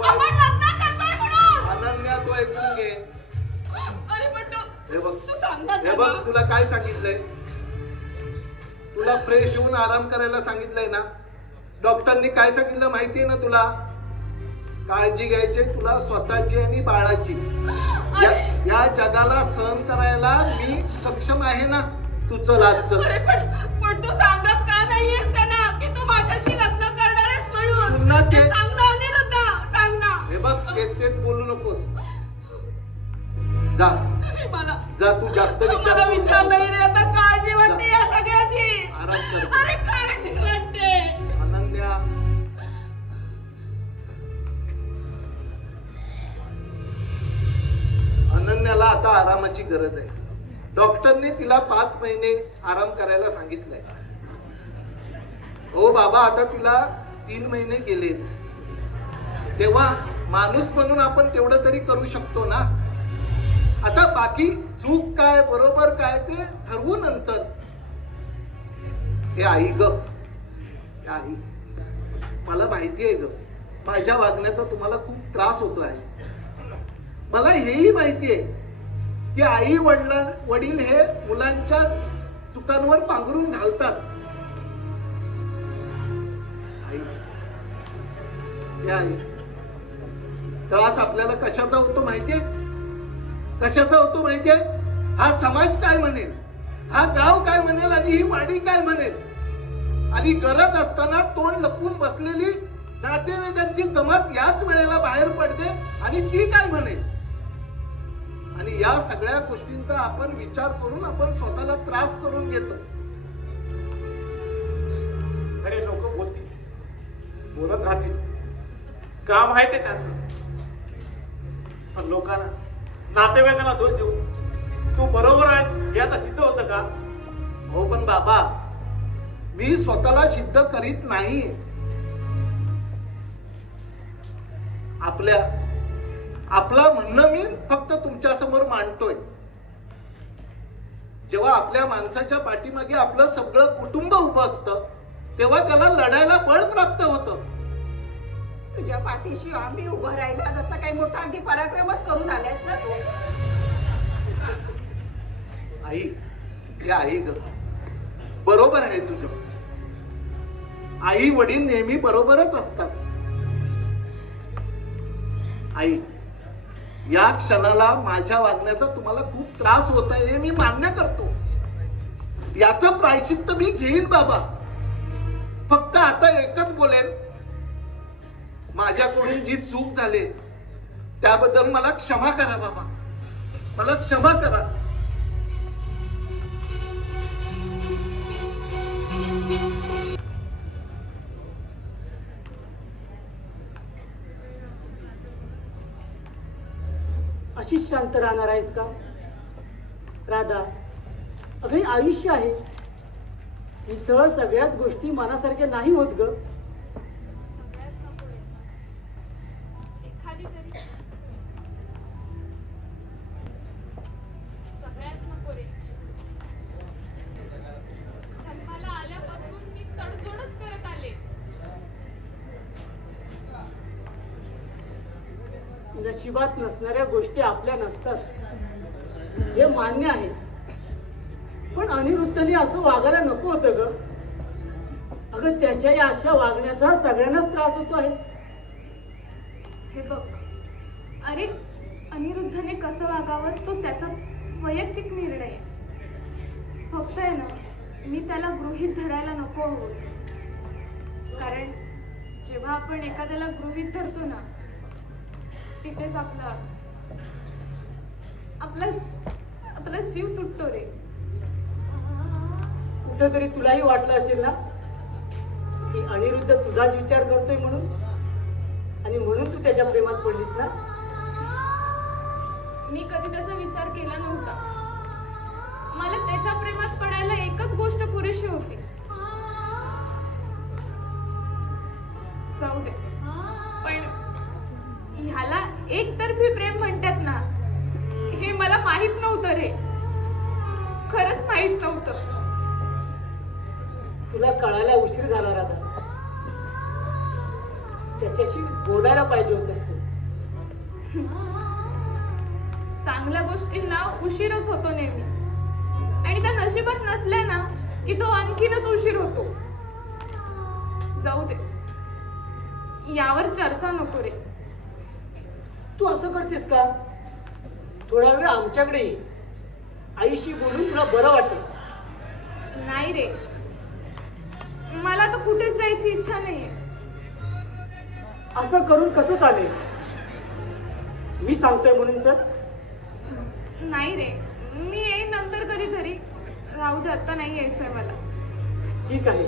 आपण लग्न करतोय म्हणून? अनन्या, तू ऐकून घे. अरे पण हे बघ, तू सांग ना. हे बघ, तुला काय सांगितलंय? तुला फ्रेश होऊन आराम करायला सांगितलंय ना? डॉक्टरनी काय सांगितलं माहितीये ना तुला? काळजी घ्यायची तुला स्वतःची आणि बाळाची. या जगाला सहन करायला मी सक्षम आहे ना. तू चल आज चल. पण तू सांगत का नाहीयेस त्यांना की तू माझ्याशी लग्न करणार आहेस म्हणून? पुन्हा ते सांग ना अनिरुद्ध, सांग ना. हे बघ, तेच बोलू नकोस. जा मला जा, तू जास्त विचार नाही रे. आता काळजी वाटते या सगळ्याची. आराम कर. अरे काळजी वाटते. अनन्या, अनन्याला आता आरामाची गरज आहे. डॉक्टरने तिला 5 महिने आराम करायला सांगितलंय. हो बाबा, आता तिला 3 महिने गेले. तेव्हा माणूस म्हणून आपण तेवढं तरी करू शकतो ना. आता बाकी चूक काय बरोबर काय ते ठरवू नंतर. हे आई ग, आई, मला माहिती आहे ग, माझ्या वागण्याचा तुम्हाला खूप त्रास होतो आहे. मला हेही माहिती आहे की आई वडील हे मुलांच्या चुकांवर पांघरून घालतात. आई, त्रास आपल्याला कशाचा होतो माहितीये? कशाचा होतो माहितीये? हा समाज काय म्हणेल, हा गाव काय म्हणेल आणि ही वाडी काय म्हणेल. आणि गरज असताना तोंड लपून बसलेली नातेवाईकांची जमात याच वेळेला बाहेर पडते आणि ती काय म्हणेल. आणि या सगळ्या गोष्टींचा आपण विचार करून आपण स्वतःला त्रास करून घेतो. अरे लोक बोलतील, बोलत राहतील, काम आहे ते त्यांचं. पण लोकांना, नातेवाईकांना दोष देऊ तू बरोबर आहेस हे आता सिद्ध होतं का? हो, पण बाबा मी स्वतःला सिद्ध करीत नाही. आपलं म्हणणं मी फक्त तुमच्या समोर मांडतोय. जेव्हा आपल्या माणसाच्या पाठीमागे आपलं सगळं कुटुंब उभं असतं तेव्हा त्याला लढायला बळ प्राप्त होतं. तुझ्या पाठीशी आम्ही उभं राहिला जसा काही मोठा अगदी पराक्रमच करून आल्यास ना तू. आई, या आई ग, बरोबर आहे तुझं. आई वडील नेहमी बरोबरच असतात. आई, या क्षणाला माझ्या वागण्याचा तुम्हाला खूप त्रास होत आहे हे मी मान्य करतो. याचं प्रायश्चित्त मी घेईन बाबा. फक्त आता एकच बोलेल, माझ्याकडून जी चूक झाली त्याबद्दल मला क्षमा करा बाबा, मला क्षमा करा. अशीच शांत राहणार आहेस का राधा? अगं हे आयुष्य आहे, इथं सगळ्याच गोष्टी मनासारख्या नाही होत ग. सगळ्याच नको रे. जन्माला आल्यापासून मी तडजोडच करत आले. नशिबात नसणाऱ्या गोष्टी आपल्या नसतात हे मान्य आहे, पण अनिरुद्धने असं वागायला नको होतं ग. अगं त्याच्या या अशा वागण्याचा सगळ्यांनाच त्रास होतो आहे. हे बघ, अरे अनिरुद्धने कसं वागावं तो त्याचा वैयक्तिक निर्णय आहे. फक्त आहे ना, मी त्याला गृहीत धरायला नको आहोत. कारण जेव्हा आपण एखाद्याला गृहीत धरतो ना तिथेच आपला जीव तुटतो रे. कुठेतरी तुलाही वाटलं असेल ना की अनिरुद्ध तुझाच विचार करतोय म्हणून, आणि म्हणून तू त्याच्या प्रेमात पडलीस ना. मी कधी त्याचा विचार केला नव्हता. मला त्याच्या प्रेमात पडायला एकच गोष्ट पुरेशी होती. जाऊ दे, पण ह्याला एकतर्फी प्रेम म्हणतात ना, हे मला माहित नव्हतं रे. खरंच माहित नव्हतं. तुला कळायला उशीर झाला राधा. त्याच्याशी बोलायला पाहिजे होतंस तू. चांगल्या गोष्टींना उशीरच होतो नेहमी, आणि त्या नशिबात नसल्या ना की तो आणखीनच उशीर होतो. जाऊ दे, यावर चर्चा नको रे. तू असं करतेस का? थोडा वेळ आमच्याकडे ये, आईशी बोलून तुला बरं वाटेल. नाही रे, मला तर कुठेच जायची इच्छा नाहीये. असं करून कसं चालेल? मी सांगतोय म्हणून तर. नाही रे, मी येईन नंतर कधीतरी. राहू दे, आता नाही यायचंय मला. ठीक आहे,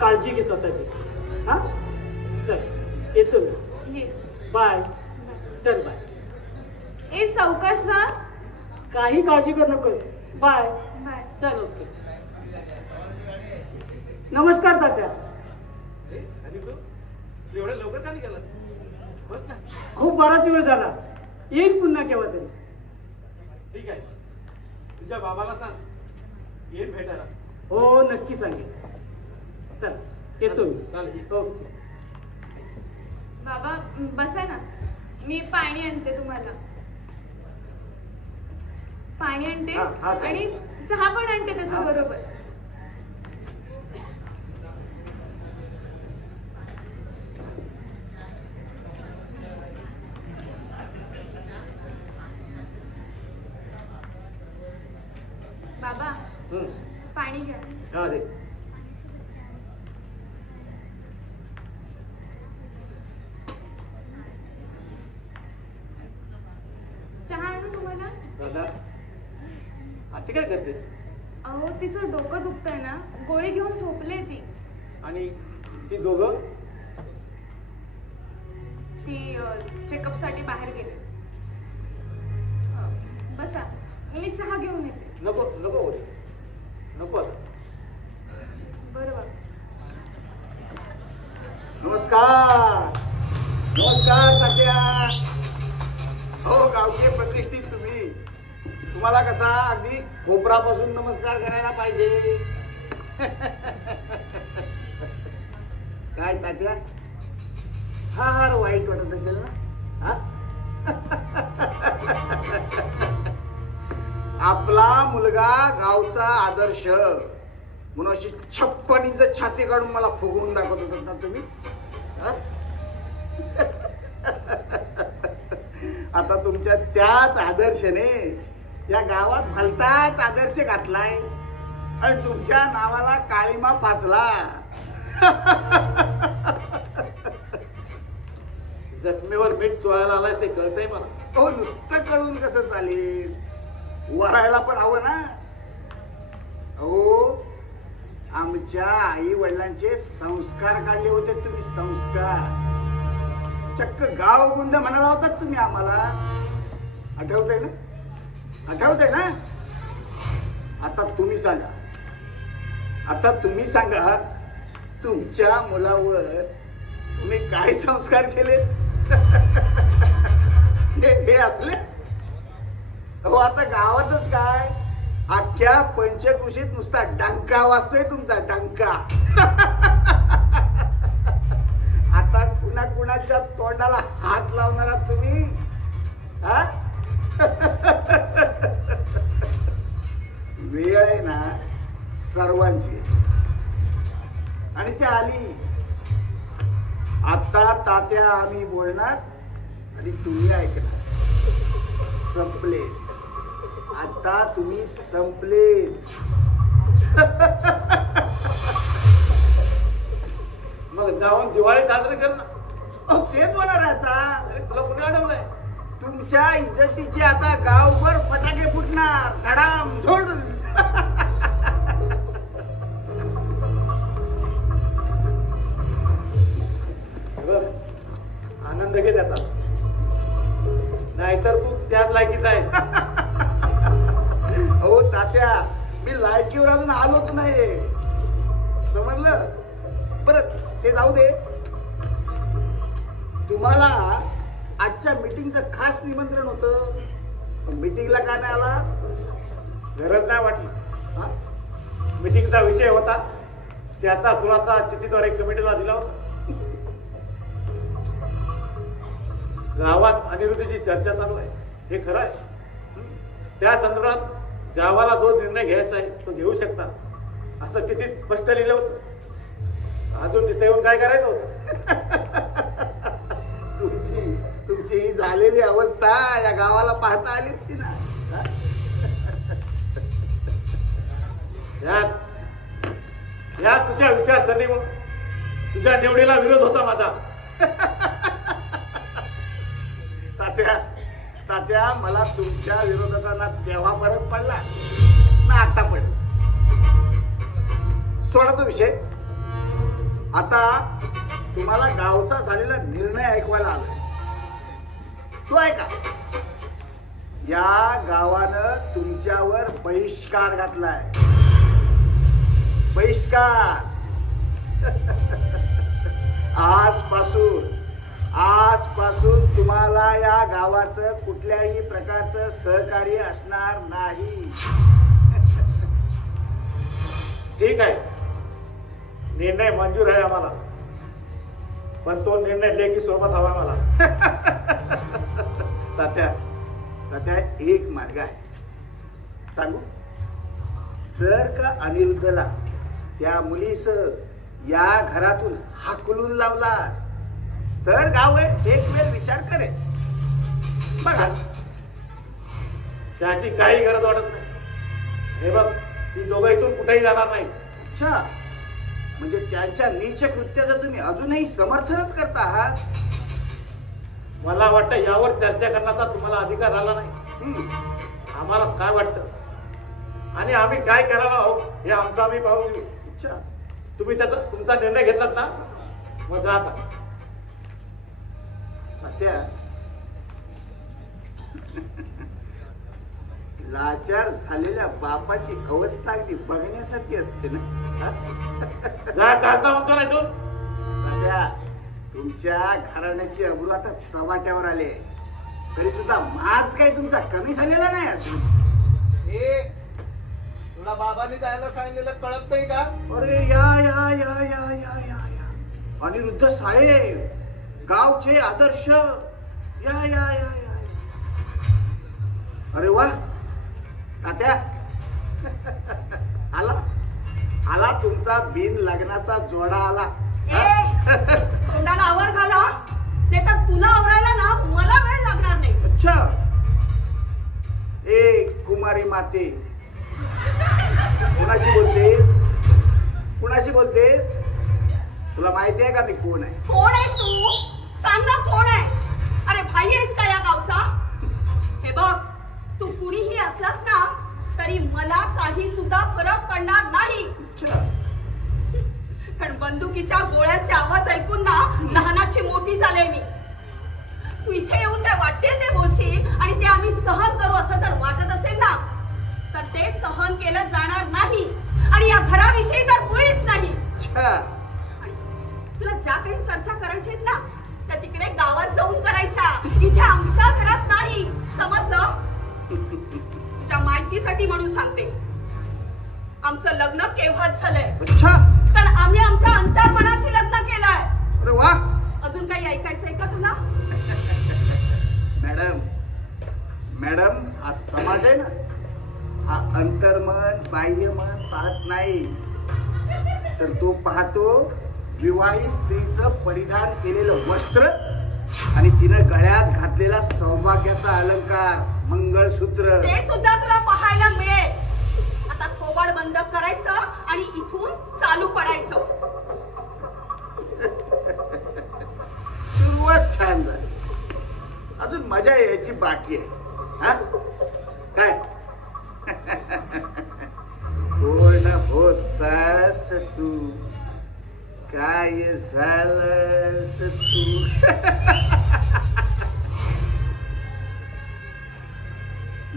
काळजी घे स्वतःची. हा, चल येतो मी. ये. बाय. चल बाय. ए सावकाश जा. काही काळजी कर नकोस. बाय. बाय. चल, ओके. नमस्कार तात्या. आणि तू एवढ्या लवकर का निघाला? बस ना. खूप बराच वेळ झाला, येईल पुन्हा केव्हा तरी. ठीक आहे, तुझ्या बाबाला सांग येईल भेटायला. हो, नक्की सांगेल. चल येतो मी. चालेल. ओके. बाबा बसा ना, मी पाणी आणते तुम्हाला. पाणी आणते हा, हा. आणि चहा पण आणते त्याच्या बरोबर. बाबा पाणी घ्या. हा दे. चहा आणू तुम्हाला? दादा आता काय करते? अहो तिचं डोकं दुखतंय ना, गोळी घेऊन झोपले ती. आणि ती दोघं? ती चेकअप साठी बाहेर गेली. बसा, मी चहा घेऊन येते. नको नको बोल, नको आता. बरं बाबा. नमस्कार नमस्कार तात्या. हो गावचे प्रतिष्ठित तुम्ही, तुम्हाला कसा अगदी खोपरापासून नमस्कार करायला पाहिजे. काय तात्या फार वाईट वाटत असेल ना? हा? आपला मुलगा गावचा आदर्श म्हणून अशी 56 इंच छाती काढून मला फुगवून दाखवत होतात ना तुम्ही. हा? आता तुमच्या त्याच आदर्शाने या गावात भलताच आदर्श घातलाय आणि तुमच्या नावाला काळीमा फासला. जखमेवर मीठ चोळायला आलाय ते कळतंय मला. हो नुसतं कळून कसं चालेल, वरायला पण हवं ना. हो आमच्या आई वडिलांचे संस्कार काढले होते तुम्ही, संस्कार. चक्क गाव गुंड म्हणाला होतात तुम्ही आम्हाला. आठवतंय ना? आठवतंय ना? आता तुम्ही सांगा, आता तुम्ही सांगा तुमच्या मुलावर तुम्ही काय संस्कार केले? हे असले? हो आता गावातच काय, अख्ख्या पंचकृषीत नुसता डंका वाजतोय तुमचा, डंका. आता कुणा कुणाच्या तोंडाला हात लावणारा तुम्ही? हा? वेळ आहे ना सर्वांची, आणि ती आली. आता तात्या आम्ही बोलणार आणि तुम्ही ऐकणार. संपले, आता तुम्ही संपले. मग जाऊन दिवाळी साजरी कर ना. तेच होणार आहे आता. अरे तुला पुणे अडवलंय. तुमच्या इज्जतीचे आता गावभर फटाके फुटणार, धडाम धूड. आनंद घे त्याचा, नाहीतर तू त्याच लायकीचा आहेस. हो तात्या, मी लायकीवर अजून आलोच नाही, समजलं? बरं ते जाऊ दे. तुम्हाला आजच्या मीटिंगचं खास निमंत्रण होतं, मीटिंगला का नाही आला? गरज नाही वाटली. हा? मीटिंगचा विषय होता, त्याचा खुलासा चिठ्ठीद्वारे कमिटीला दिला होता. गावात अनिरुद्धीची चर्चा चालू आहे, हे खरं आहे. त्या संदर्भात गावाला जो निर्णय घ्यायचा आहे तो घेऊ शकता असं चिठ्ठीत स्पष्ट लिहिलं होतं. अजून तिथे येऊन काय करायचं होतं? तुमची ही झालेली अवस्था या गावाला पाहता आली असती ना. या तुझ्या विचारसरणीमुळे तुझ्या निवडीला विरोध होता माझा. तात्या मला तुमच्या विरोधाचा ना तेव्हा फरक पडला ना आता पडला. सोडा तो विषय. आता तुम्हाला गावचा झालेला निर्णय ऐकवायला आलाय. तो ऐका. या गावानं तुमच्यावर बहिष्कार घातलाय, बहिष्कार. आजपासून तुम्हाला या गावाचं कुठल्याही प्रकारचं सहकार्य असणार नाही. ठीक आहे, निर्णय मंजूर आहे आम्हाला, पण तो निर्णय लेखी स्वरूपात हवा मला. तात्या एक मार्ग आहे. सांगू, जर का अनिरुद्धला त्या मुलीसह या घरातून हाकलून लावला तर गाव एक वेळ विचार करे. बघा, त्याची काही गरज वाटत नाही. हे बघ, ती दोघं इथून कुठेही जाणार नाही. अच्छा, म्हणजे त्यांच्या नीच कृत्याचं तुम्ही अजूनही समर्थनच करता आहात? मला वाटतं यावर चर्चा करण्याचा तुम्हाला अधिकार आला नाही. आम्हाला काय वाटतं आणि आम्ही काय करायला आहोत हे आमचं आम्ही पाहू घेऊ. अच्छा, तुम्ही त्याचा तुमचा निर्णय घेतलात ना, मग जा आता. तात्या, लाचार झालेल्या बापाची अवस्था अगदी बघण्यासारखी असते ना. जा, काढता म्हणतो नाही तू. तात्या, तुमच्या घराण्याची अब्रू आता चव्हाट्यावर आले, तरी सुद्धा माज काही तुमचा कमी झालेला नाही अजून. तुला बाबांनी जायला सांगितलेलं कळत नाही का? अरे या या या या या या या अनिरुद्ध साहेब, गावचे आदर्श. या या या या. अरे वा तात्या, आला आला तुमचा बिन लग्नाचा जोडा आला. तोंडाला आवर घाला, नाही तर तुला आवरायला ना मला वेळ लागणार नाही. अच्छा, ए कुमारी माते, कुणाशी बोलतेस? कुणाशी बोलतेस? तुला माहिती आहे का मी कोण आहे? कोण आहे तू? सांग ना कोण आहे? अरे भाई आहेस का या गावचा? हे बघ, तू कुणीही असलास ना तरी मला काही सुद्धा फरक पडणार नाही. अच्छा, पण बंदुकीच्या गोळ्यांचे आवाज ऐकून ना लहानाची मोठी झाले मी. तू इथे येऊन काय वाटेल ते बोलशील आणि ते आम्ही सहन करू असं जर वाटत असेल ना तर ते सहन केलं जाणार नाही आणि या घराविषयी तर मुळीच नाही. आणि तुला ज्या काही चर्चा करायची ना त्या तिकडे गावात जाऊन करायच्या, इथे आमच्या घरात नाही. समजलं? तुझ्या माहितीसाठी म्हणून सांगते, आमचं लग्न केव्हाच झालंय. अच्छा, कारण आम्ही आमच्या अंतर्मनाशी लग्न केलंय. अरे वा. अजून काही ऐकायचंय का तुला? मॅडम, मॅडम, हा समाज आहे ना, हा अंतर्मन बाह्यमन पाहत नाही, तर तो पाहतो विवाहित स्त्रीचं परिधान केलेलं वस्त्र आणि तिनं गळ्यात घातलेला सौभाग्याचा अलंकार, मंगळसूत्र. ते सुद्धा तुला पाहायला मिळेल. आता थोबाड बंद करायचं आणि इथून चालू पडायचं. सुरुवात छान झाली, अजून मजा यायची बाकी आहे. हा काय कोण होतास तू, काय झालंस तू?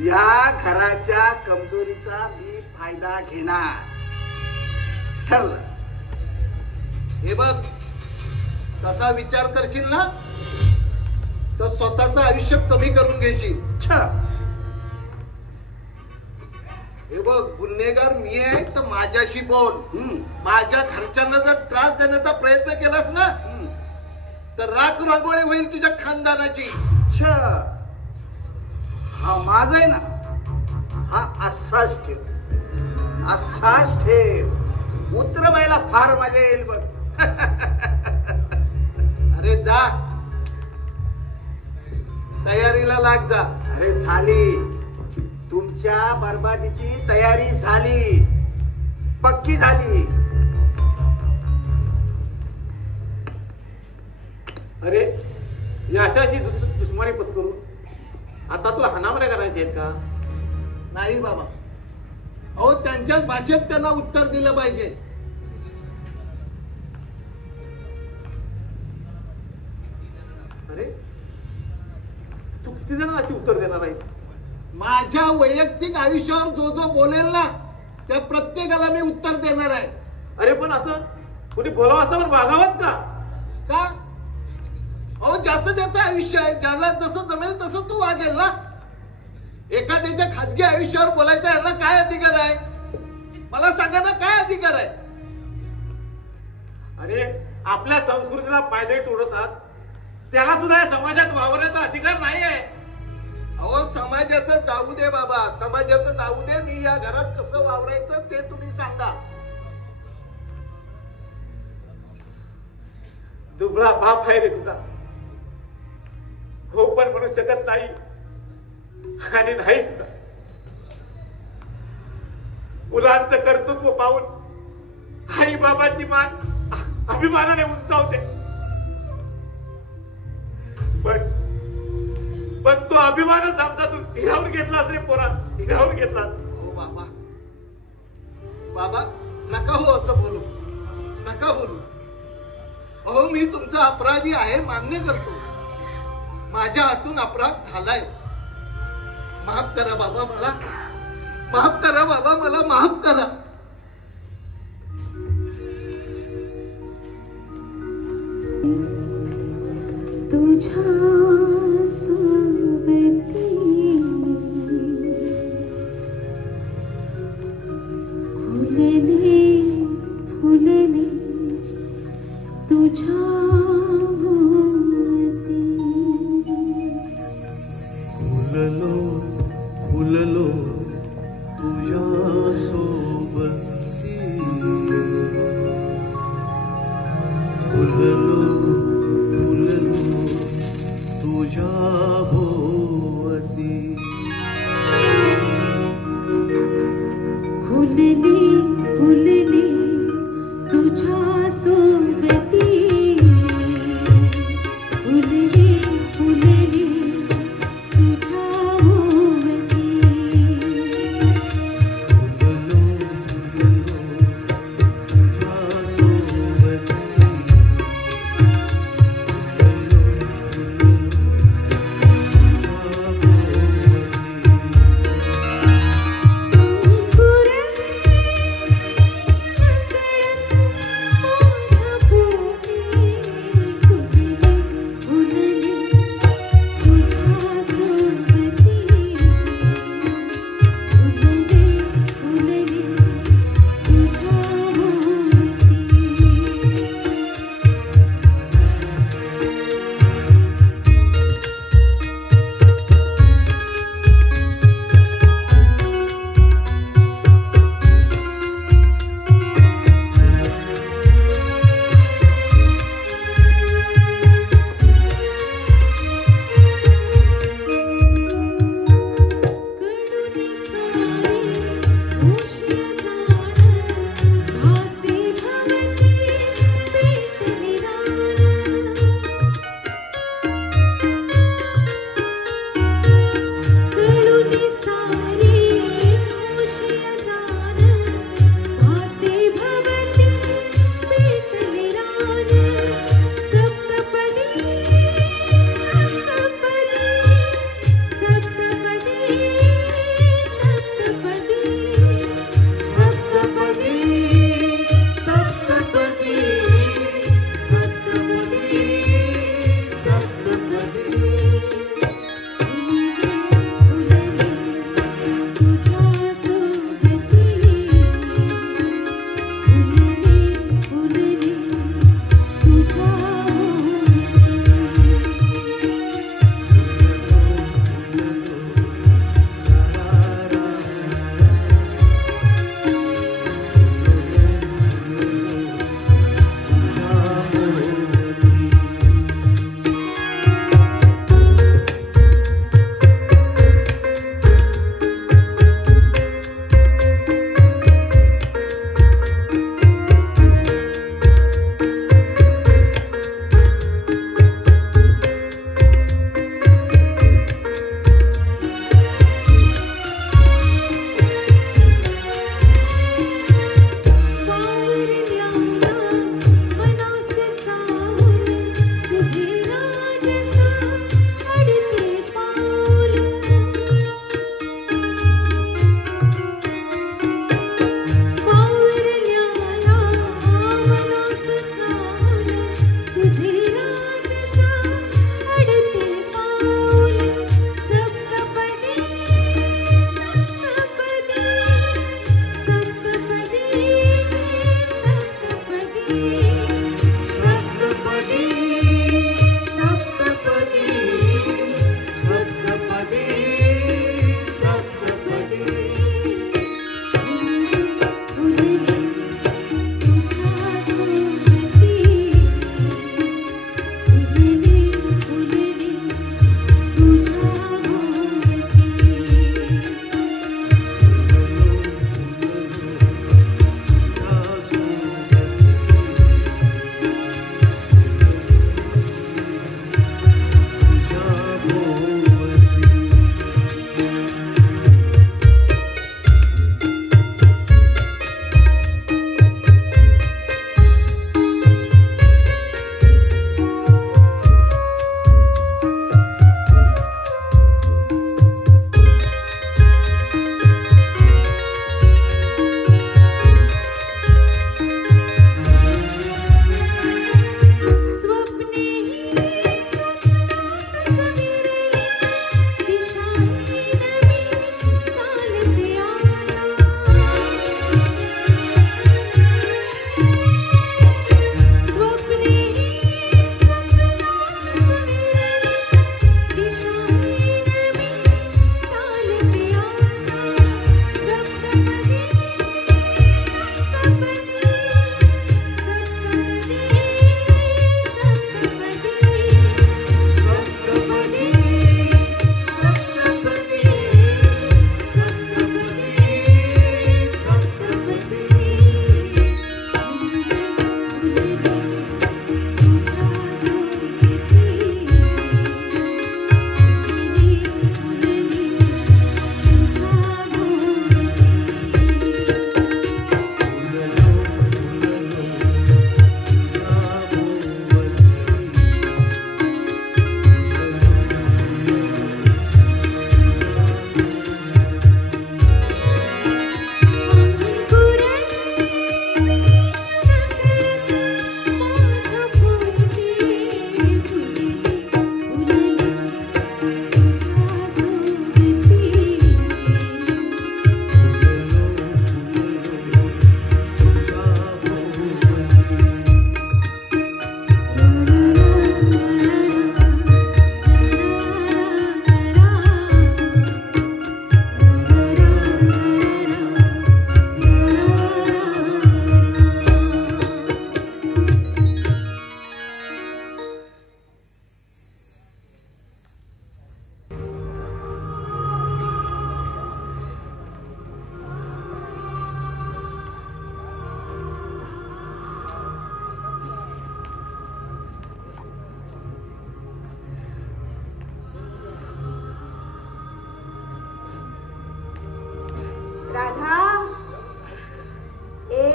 या घराच्या कमजोरीचा मी फायदा घेणार. ठरलं. हे बघ, तसा विचार करशील ना तर स्वतःचं आयुष्य कमी करून घेशील. अच्छा, हे बघ, गुन्हेगार मी आहे तर माझ्याशी बोल. माझ्या घरच्यांना जर त्रास देण्याचा प्रयत्न केलास ना तर राख रांगोळी होईल तुझ्या खानदानाची. अच्छा, हा माझा आहे ना, हा असाच ठेव, असाच ठेव. उतरवायला फार मजा येईल बघ. अरे जा, तयारीला लाग जा. अरे झाली, तुमच्या बरबादीची तयारी झाली, पक्की झाली. अरे, या अशाची दुश्मनी पत्करून आता तुला हनामऱ्या करायचे आहेत का? नाही बाबा, अहो त्यांच्याच भाषेत त्यांना उत्तर दिलं पाहिजे. अरे, तू किती जणांना अशी उत्तर देणार आहेस? माझ्या वैयक्तिक आयुष्यावर जो जो बोलेल ना त्या प्रत्येकाला मी उत्तर देणार आहे. अरे पण असं कुणी बोलावं असं पण वागावंच का? का? अहो ज्याचं ज्याचं आयुष्य आहे, ज्याला जसं जमेल तसं तू वागेल ना. एखाद्याच्या खाजगी आयुष्यावर बोलायचा यांना काय अधिकार आहे? मला सांगा ना, काय अधिकार आहे? अरे, आपल्या संस्कृतीला पायदळी तोडतात त्याला सुद्धा या समाजात वावरण्याचा अधिकार नाही आहे. अहो समाजाचं जाऊ दे बाबा, समाजाचं जाऊ दे. मी या घरात कसं वावरायचं ते तुम्ही सांगा. दुबळा बाप आहे रे तुझा, हो पण म्हणू शकत नाही आणि नाही सुद्धा. मुलांचं कर्तृत्व पाहून आई बाबाची मान अभिमानाने उंचावते, पण तो अभिमानच आमचा तू हिरावून घेतलास रे पोरा, हिरावून घेतलास. हो बाबा, बाबा नका हो असं बोलू, नका बोलू. अहो मी तुमचा अपराधी आहे मान्य करतो, माझ्या हातून अपराध झालाय. माफ करा बाबा मला, माफ करा बाबा मला, माफ करा. तुझ्या सोबती फुलले फुलले तुझ्या भोवती. फुललो फुललो तुझ्या सोबती, फुललो फुललो तुझ्या भोवती. फुलले फुलले तुझ्या सोबती, फुलले फुलले तुझ्या भोवती. फुललो फुललो तुझ्या सोबती,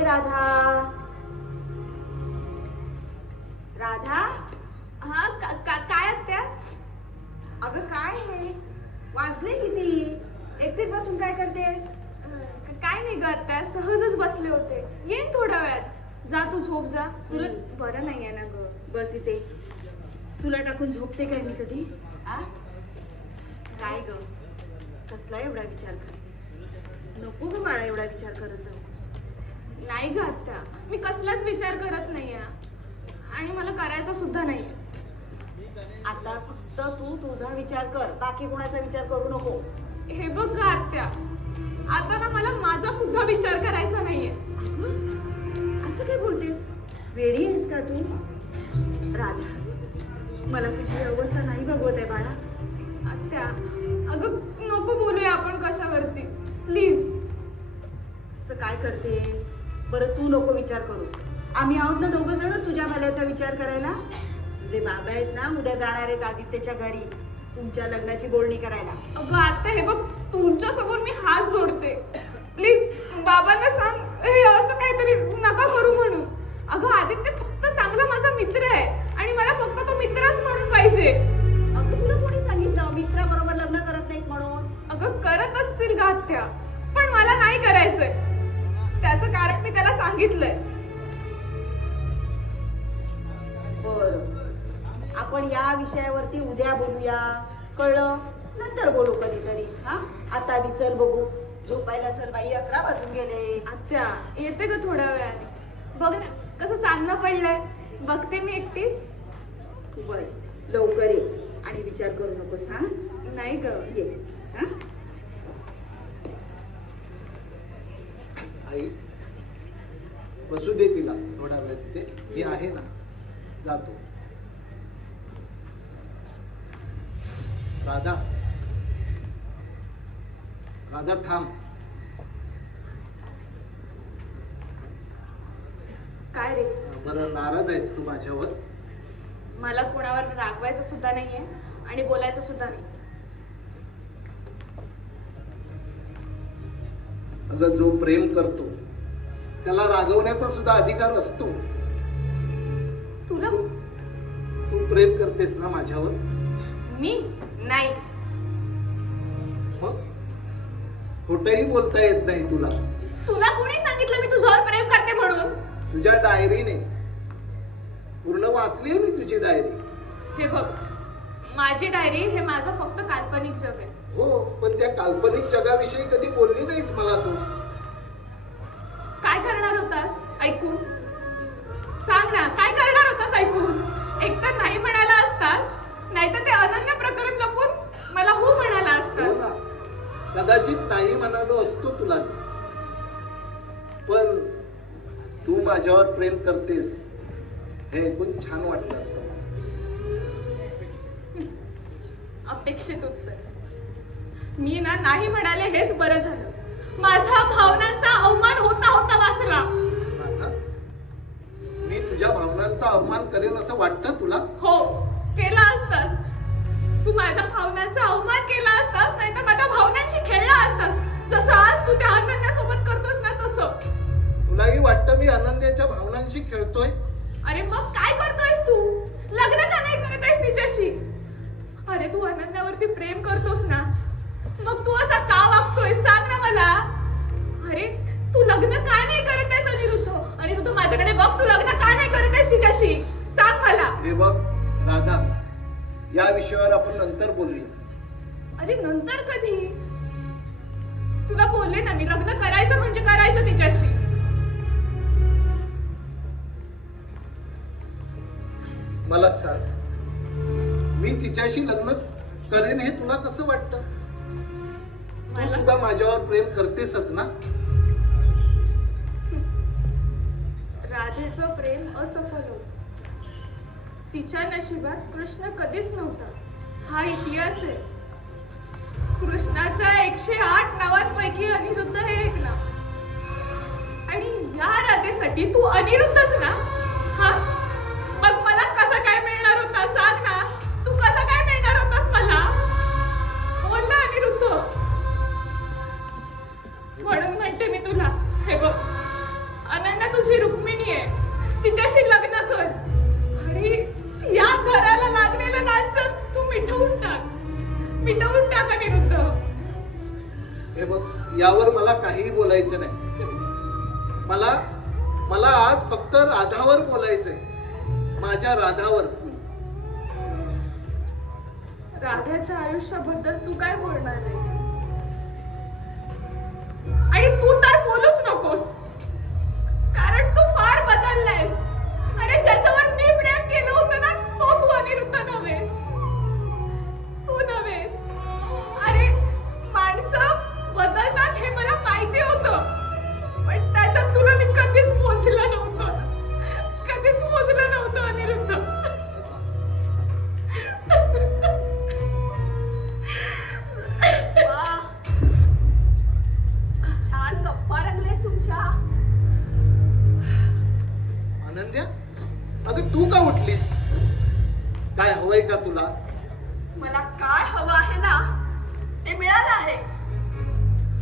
राधा राधा. हा काय आत्या? अगं काय हे वाजले किती? एकटीच बसून काय करतेस? काय नाही ग आत्या, सहजच बसले होते. येईन थोड्या वेळात. जा तू झोप जा, तुला बरं नाहीये ना ग. बस इथे. तुला टाकून झोपते काय मी कधी? आ काय ग कसला एवढा विचार करतेस? नको ग बाळा एवढा विचार करत जाऊ. नाही ग आत्या, मी कसलाच विचार करत नाहीये आणि मला करायचा सुद्धा नाहीये. आता फक्त तू तुझा विचार कर, बाकी कोणाचा विचार करू नको. हे बघ ग आत्या, आता ना मला माझा सुद्धा विचार करायचा नाहीये. असं काय बोलतेस? वेडी आहेस का तू? राधा मला तुझी अवस्था नाही बघवत आहे बाळा. आत्या अगं नको बोलूया आपण कशावरतीच, प्लीज. असं काय करतेस? बरं तू नको विचार करू. आम्ही आहोत ना दोघं जण तुझ्या भल्याचा विचार करायला. जे बाबा आहेत ना उद्या जाणार आहेत आदित्यच्या घरी तुमच्या लग्नाची बोलणी करायला. अगं आत्या हे बघ, तुमच्या समोर मी हात जोडते, प्लीज बाबांना सांग हे असं काहीतरी नका करू म्हणून. अगं आदित्य फक्त चांगला माझा मित्र आहे आणि मला फक्त तो मित्रच म्हणून पाहिजे. अगं तुला कोणी सांगितलं मित्राबरोबर लग्न करत नाहीत म्हणून? अगं करत असतील का आत्या, पण मला नाही करायचंय. त्याचं कारण मी त्याला सांगितलंय. बरं आपण या विषयावरती उद्या बोलूया, कळलं? नंतर बोलू कधीतरी. हा आता आधी चल बघू झोपायला चल बाई, 11 वाजून गेले. आत्या येते का थोड्या वेळाने? बघ ना कसं चांगलं पडलंय, बघते मी एकटीच. तू बघ लवकर ये आणि विचार करू नकोस. हा नाही ग ये. हा आई बसू दे तिला थोडा वेळ तिथे. मी आहे ना, जातो. राधा राधा थांब. काय रे? बरं नाराज आहेस तू माझ्यावर? मला कोणावर रागवायचं सुद्धा नाहीये आणि बोलायचं सुद्धा नाही. अगं जो प्रेम करतो त्याला रागवण्याचा सुद्धा अधिकार असतो. तुला तू प्रेम करतेस ना माझ्यावर? मी नाही. मग खोटंही बोलता येत नाही तुला. तुला कोणी सांगितलं मी तुझ्यावर प्रेम करते म्हणून? तुझ्या डायरीने पूर्ण वाचली मी तुझी डायरी. हे बघ, माझी डायरी हे माझं फक्त काल्पनिक जग आहे. हो पण त्या काल्पनिक जगाविषयी कधी बोलली नाहीस मला तू. काय करणार होतास ऐकून? सांग ना, काय करणार होतास ऐकून? एकतर नाही म्हणाला असतास, नाहीतर ते अनन्य प्रकरण लपून मला हो म्हणाला असतास. हो ना, कदाचित नाही म्हणालो असतो तुला, पण तू माझ्यावर प्रेम करतेस हे ऐकून छान वाटलं असतं. अपेक्षित उत्तर. मी ना नाही म्हणाले हेच बरं झालं. माझ्या भावनांचा अवमान होता होता वाचला. मी तुझ्या भावनांचा अवमान करेन असं वाटतं तुला? हो केला असतास. तू माझ्या भावनांचा अवमान केला असतास, नाही तर माझ्या भावनांशी खेळला असतास, जसं आज तू त्या अनन्यासोबत करतोस ना तसं. तुलाही वाटतं मी अनन्याच्या भावनांशी खेळतोय? अरे मग काय करतोयस तू? लग्न का नाही करत आहेस तिच्याशी? अरे तू अनन्यावरती प्रेम करतोस ना, मग तू असा का वागतोय सांग ना मला. अरे तू लग्न का नाही करत आहेस अनिरुद्ध? अनिरुद्ध माझ्याकडे बघ, तू लग्न का नाही करत आहेस तिच्याशी सांग मला. हे बघ राधा, या विषयावर आपण नंतर बोलूया. अरे नंतर कधी? तुला बोलले ना मी, लग्न करायचं म्हणजे करायचं तिच्याशी. मला सांग, मी तिच्याशी लग्न करेन हे तुला कसं वाटतं? तू सुद्धा माझ्यावर प्रेम करतेसच ना? राधेचं प्रेम असफल होतं. तिच्या नशिबात कृष्ण कधीच नव्हता, हा इतिहास आहे. कृष्णाच्या 108 नावांपैकी अनिरुद्ध हे एक नाव. आणि या राधेसाठी तू अनिरुद्धच ना? हा मग मला कसं काय मिळणार होता सांग ना. तू कसं काय मिळणार होतास मला? बोल ना अनिरुद्ध. म्हणून म्हणते मी तुला, हे बघ अनन्या तुझी रुक्मिणी आहे, तिच्याशी लग्न कर आणि या घराला लागलेलं लांछन तू मिटवून टाक अनिरुद्ध. हे बघ, यावर मला काहीही बोलायचं नाही. मला आज फक्त राधावर बोलायचंय, माझ्या राधावर. राधाच्या आयुष्याबद्दल तू काय बोलणार आहे? आणि तू तर बोलूच नकोस, कारण तू फार बदललायस. अरे ज्याच्यावर मी प्रेम केलं होतं ना, तो तू अनिरुद्ध नव्हेस. तू नव्हेस. अरे माणसं बदलतात हे मला माहिती होतं, पण त्याच्यात तुला मी कधीच पोचलं नव्हतं अनिरुद्ध. छान गप्पा रंगले तुमच्या. अनन्या, अगं तू का उठलीस? काय हवंय का तुला? मला काय हवं आहे ना ते मिळालं आहे,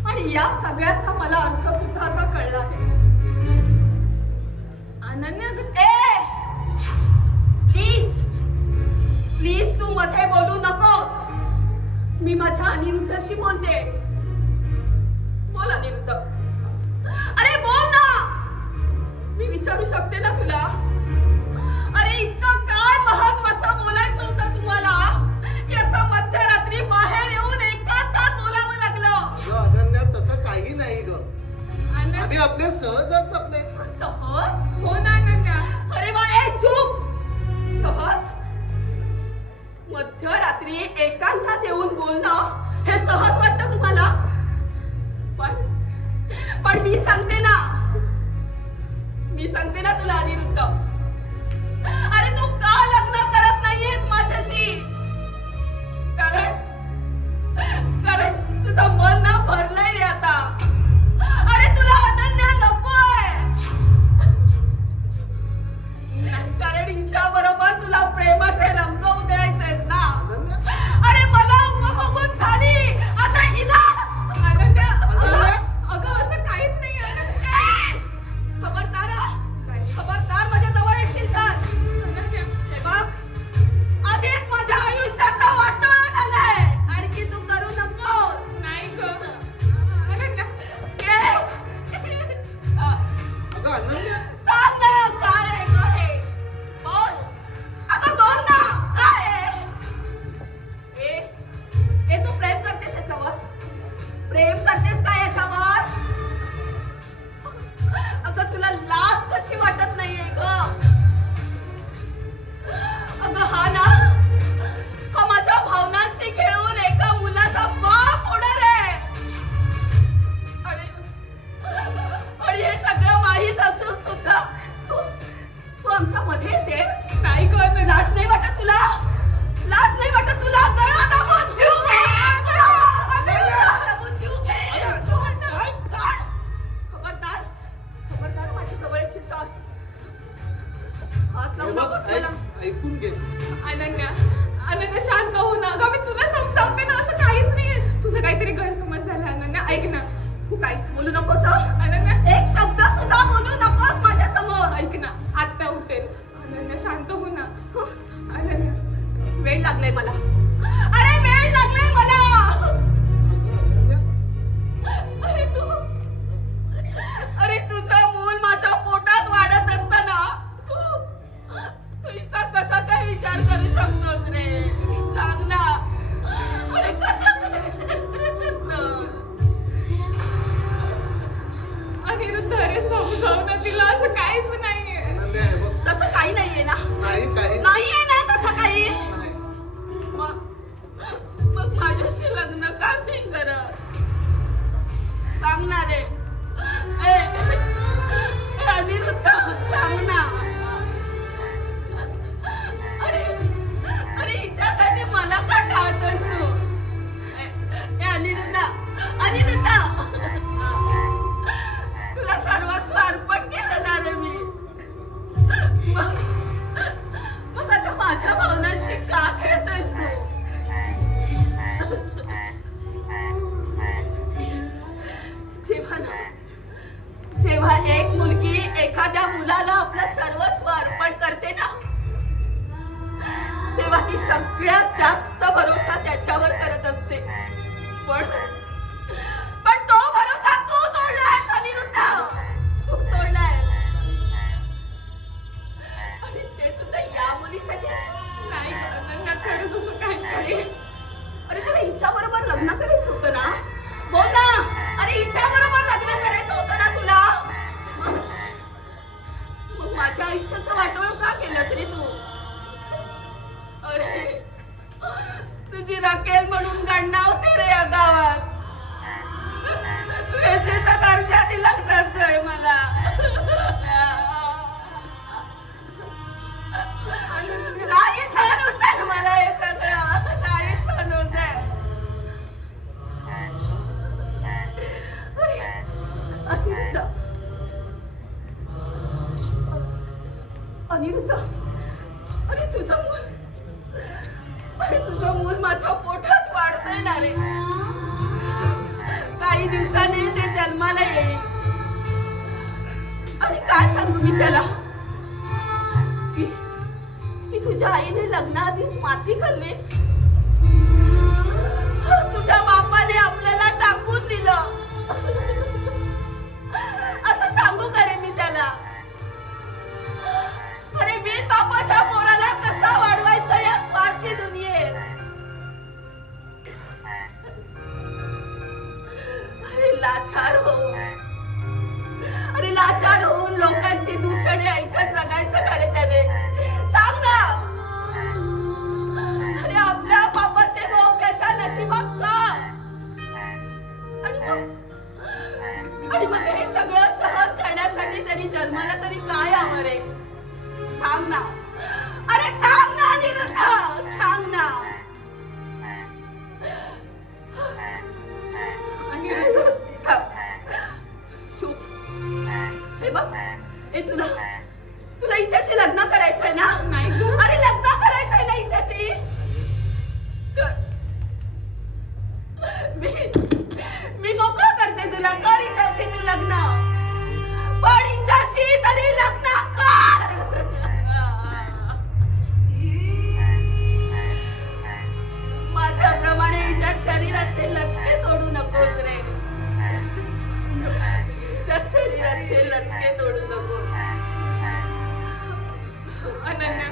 आणि या सगळ्याचा मला अर्थ सुद्धा आता कळला आहे. अनन्या प्लीज तू मध्ये बोलू नकोस. मी माझ्या अनिरुद्धशी बोलते. बोल अनिरुद्ध, अरे बोल ना, मी विचारू शकते ना तुला. अरे इतकं काय महत्वाचं बोलायचं होतं तुम्हाला की असं मध्यरात्री बाहेर येऊन एकांतात बोलावं लागलं? अनन्या, तसं काही नाही ग. आम्ही आपले सहजच आपले. सहज? हो ना अनन्या. अरे वा, चूप. सहज? मध्यरात्री एकांतात येऊन बोलणं हे सहज वाटतं तुम्हाला? पण मी सांगते ना तुला अनिरुद्ध, अरे तू का लग्न करत नाहीयेस माझ्याशी? कारण तुझं मन ना भरलंय आता. अरे तुला अनन्या नकोय, कारण हिच्या बरोबर तुला प्रेमाचे रंग उधळायचे ना. अरे मला उपभोगून झाली, आता हिला. अगं असं काहीच नाही. खबरदार माझ्या जवळ येशील तर. हे बघ, आधीच माझ्या आयुष्याचा वाटोळा झालाय, आणखी तू करू नकोस. नाही ग सांग ना काय आहे ग हे? बोल आता, बोल ना काय आहे? तू प्रेम करतेस याच्यावर? प्रेम करतेस का याच्यावर? अगं तुला लाज कशी वाटत नाहीये ग? अगं हा माझ्या भावनांशी खेळून एका मुलाचा बाप होणार आहे. आणि हे सगळं माहीत असून सुद्धा तू आमच्या मध्ये येतेस? नाही ग, लाज नाही वाटत तुला? लाज नाही वाटत तुला? गळा दाबून जीव घे. खबरदार माझ्या जवळ येशील तर हात लावू नकोस मला. ऐकून घे अनन्या शांत हो ना. अगं मी तुला समजावते ना, असं काहीच नाहीये. तुझं काहीतरी गैरसमज झाला अनन्या. ऐक ना, तू काहीच बोलू नकोस हं? अनन्या एक शब्द सुद्धा बोलू नकोस माझ्या समोर. ऐक ना, आत्ता उठेल. अनन्या शांत हो ना. अनन्या वेळ लागलाय मला. अरे वेळ लागलाय मला. अरे तुझं मूल माझ्या पोटात वाढत असताना तू हिचा कसा काय विचार करू शकतोस रे? सांग ना. अरे कसा काय विचार करू शकतो? अनिरुद्ध, अरे समजाव ना तिला. असं काहीच नाहीये. तसं काही नाहीये ना? नाहीये ना तसं काही? मग माझ्याशी लग्न का नाही करत? सांग ना रे. अनिरुद्ध, सांग ना. अरे हिच्यासाठी मला का टाळतोस तू? अनिरुद्ध, तुला सर्वस्व अर्पण केलं ना रे मी. मग आता माझ्या भावनांशी का खेळतोयस तू? जेव्हा एक मुलगी एखाद्या जन्माला येईल. आणि काय सांगू मी त्याला की तुझ्या आईने लग्नाआधीच माती खाल्ली, तुझ्या बापाने आपल्याला टाकून दिलं, असं सांगू करे मी त्याला? अरे बिन बापाच्या पोराला कसा वाढवायचा या स्वार्थी दुनियेत? लाचार होऊन लोकांची दूषणे ऐकत जगायचं का रे त्याने? सांग ना. अरे आपल्या बापाचे भाऊ त्याच्या नशिबात का? आणि मग हे सगळं सहन करण्यासाठी त्यांनी जन्माला तरी काय हवं रे? सांग ना. अरे सांग ना अनिरुद्ध, सांग ना. तुला हिच्याशी लग्न करायचंय ना? अरे लग्न करायचंय ना हिच्याशी? मी मोकळं करते तुला. कर हिच्याशी तू लग्न, पण हिच्याशी तरी लग्न कर. माझ्याप्रमाणे हिच्या शरीराचे लचके तोडू नकोस रे. शरीराचे लचके तोडू नको. अनन्या,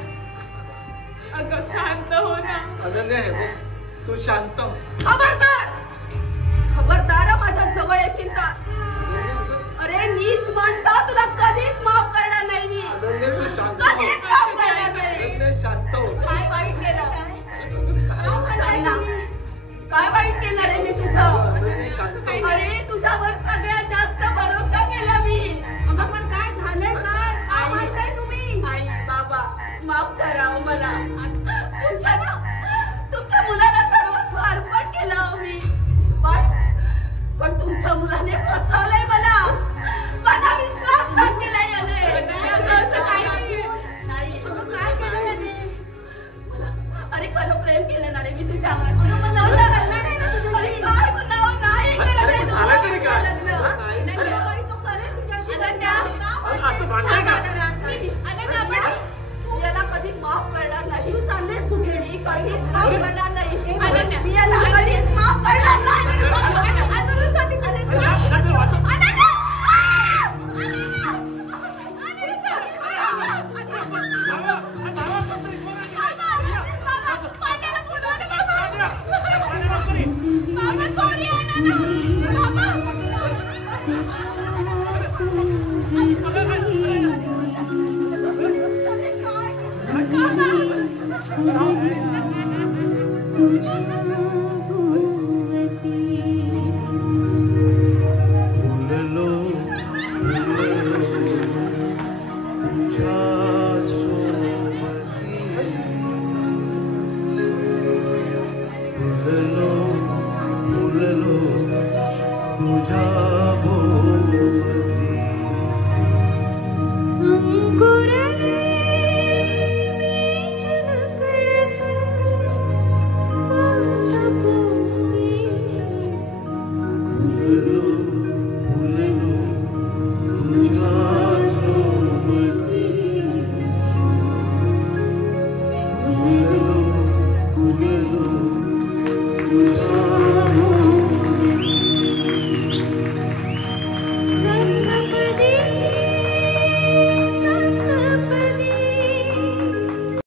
अगं शांत हो ना. अनन्या, हे बघ, तू शांत हो. खबरदार, खबरदार माझ्या जवळ येशील का? अरे नीच माणसा, तुला कधीच माफ करणार नाही मी. अनन्या, तू शांत कधीच माफ करणार नाही. अनन्या, शांत हो. काय वाईट केलं? काय वाईट केलं रे मी तुझं? अरे तुझ्यावर सगळ्यात जास्त भरोसा केला मी. अगं पण काय झालंय? काय म्हणताय तुम्ही? आई बाबा माफ करा मला. तुमच्या मुलाला सर्वस्व अर्पण केलं मी, पण तुमच्या मुलाने फसवलंय मला. माझा विश्वासघात केलाय याने. नाही, काय केलं याने? अरे खरं प्रेम केलं ना रे मी तुझ्यावर. याला कधी माफ करणार नाही. तू चाललेस कुठे? मी काहीच माफ करणार नाही. मी याला कधीच माफ करणार नाही. तुझ्या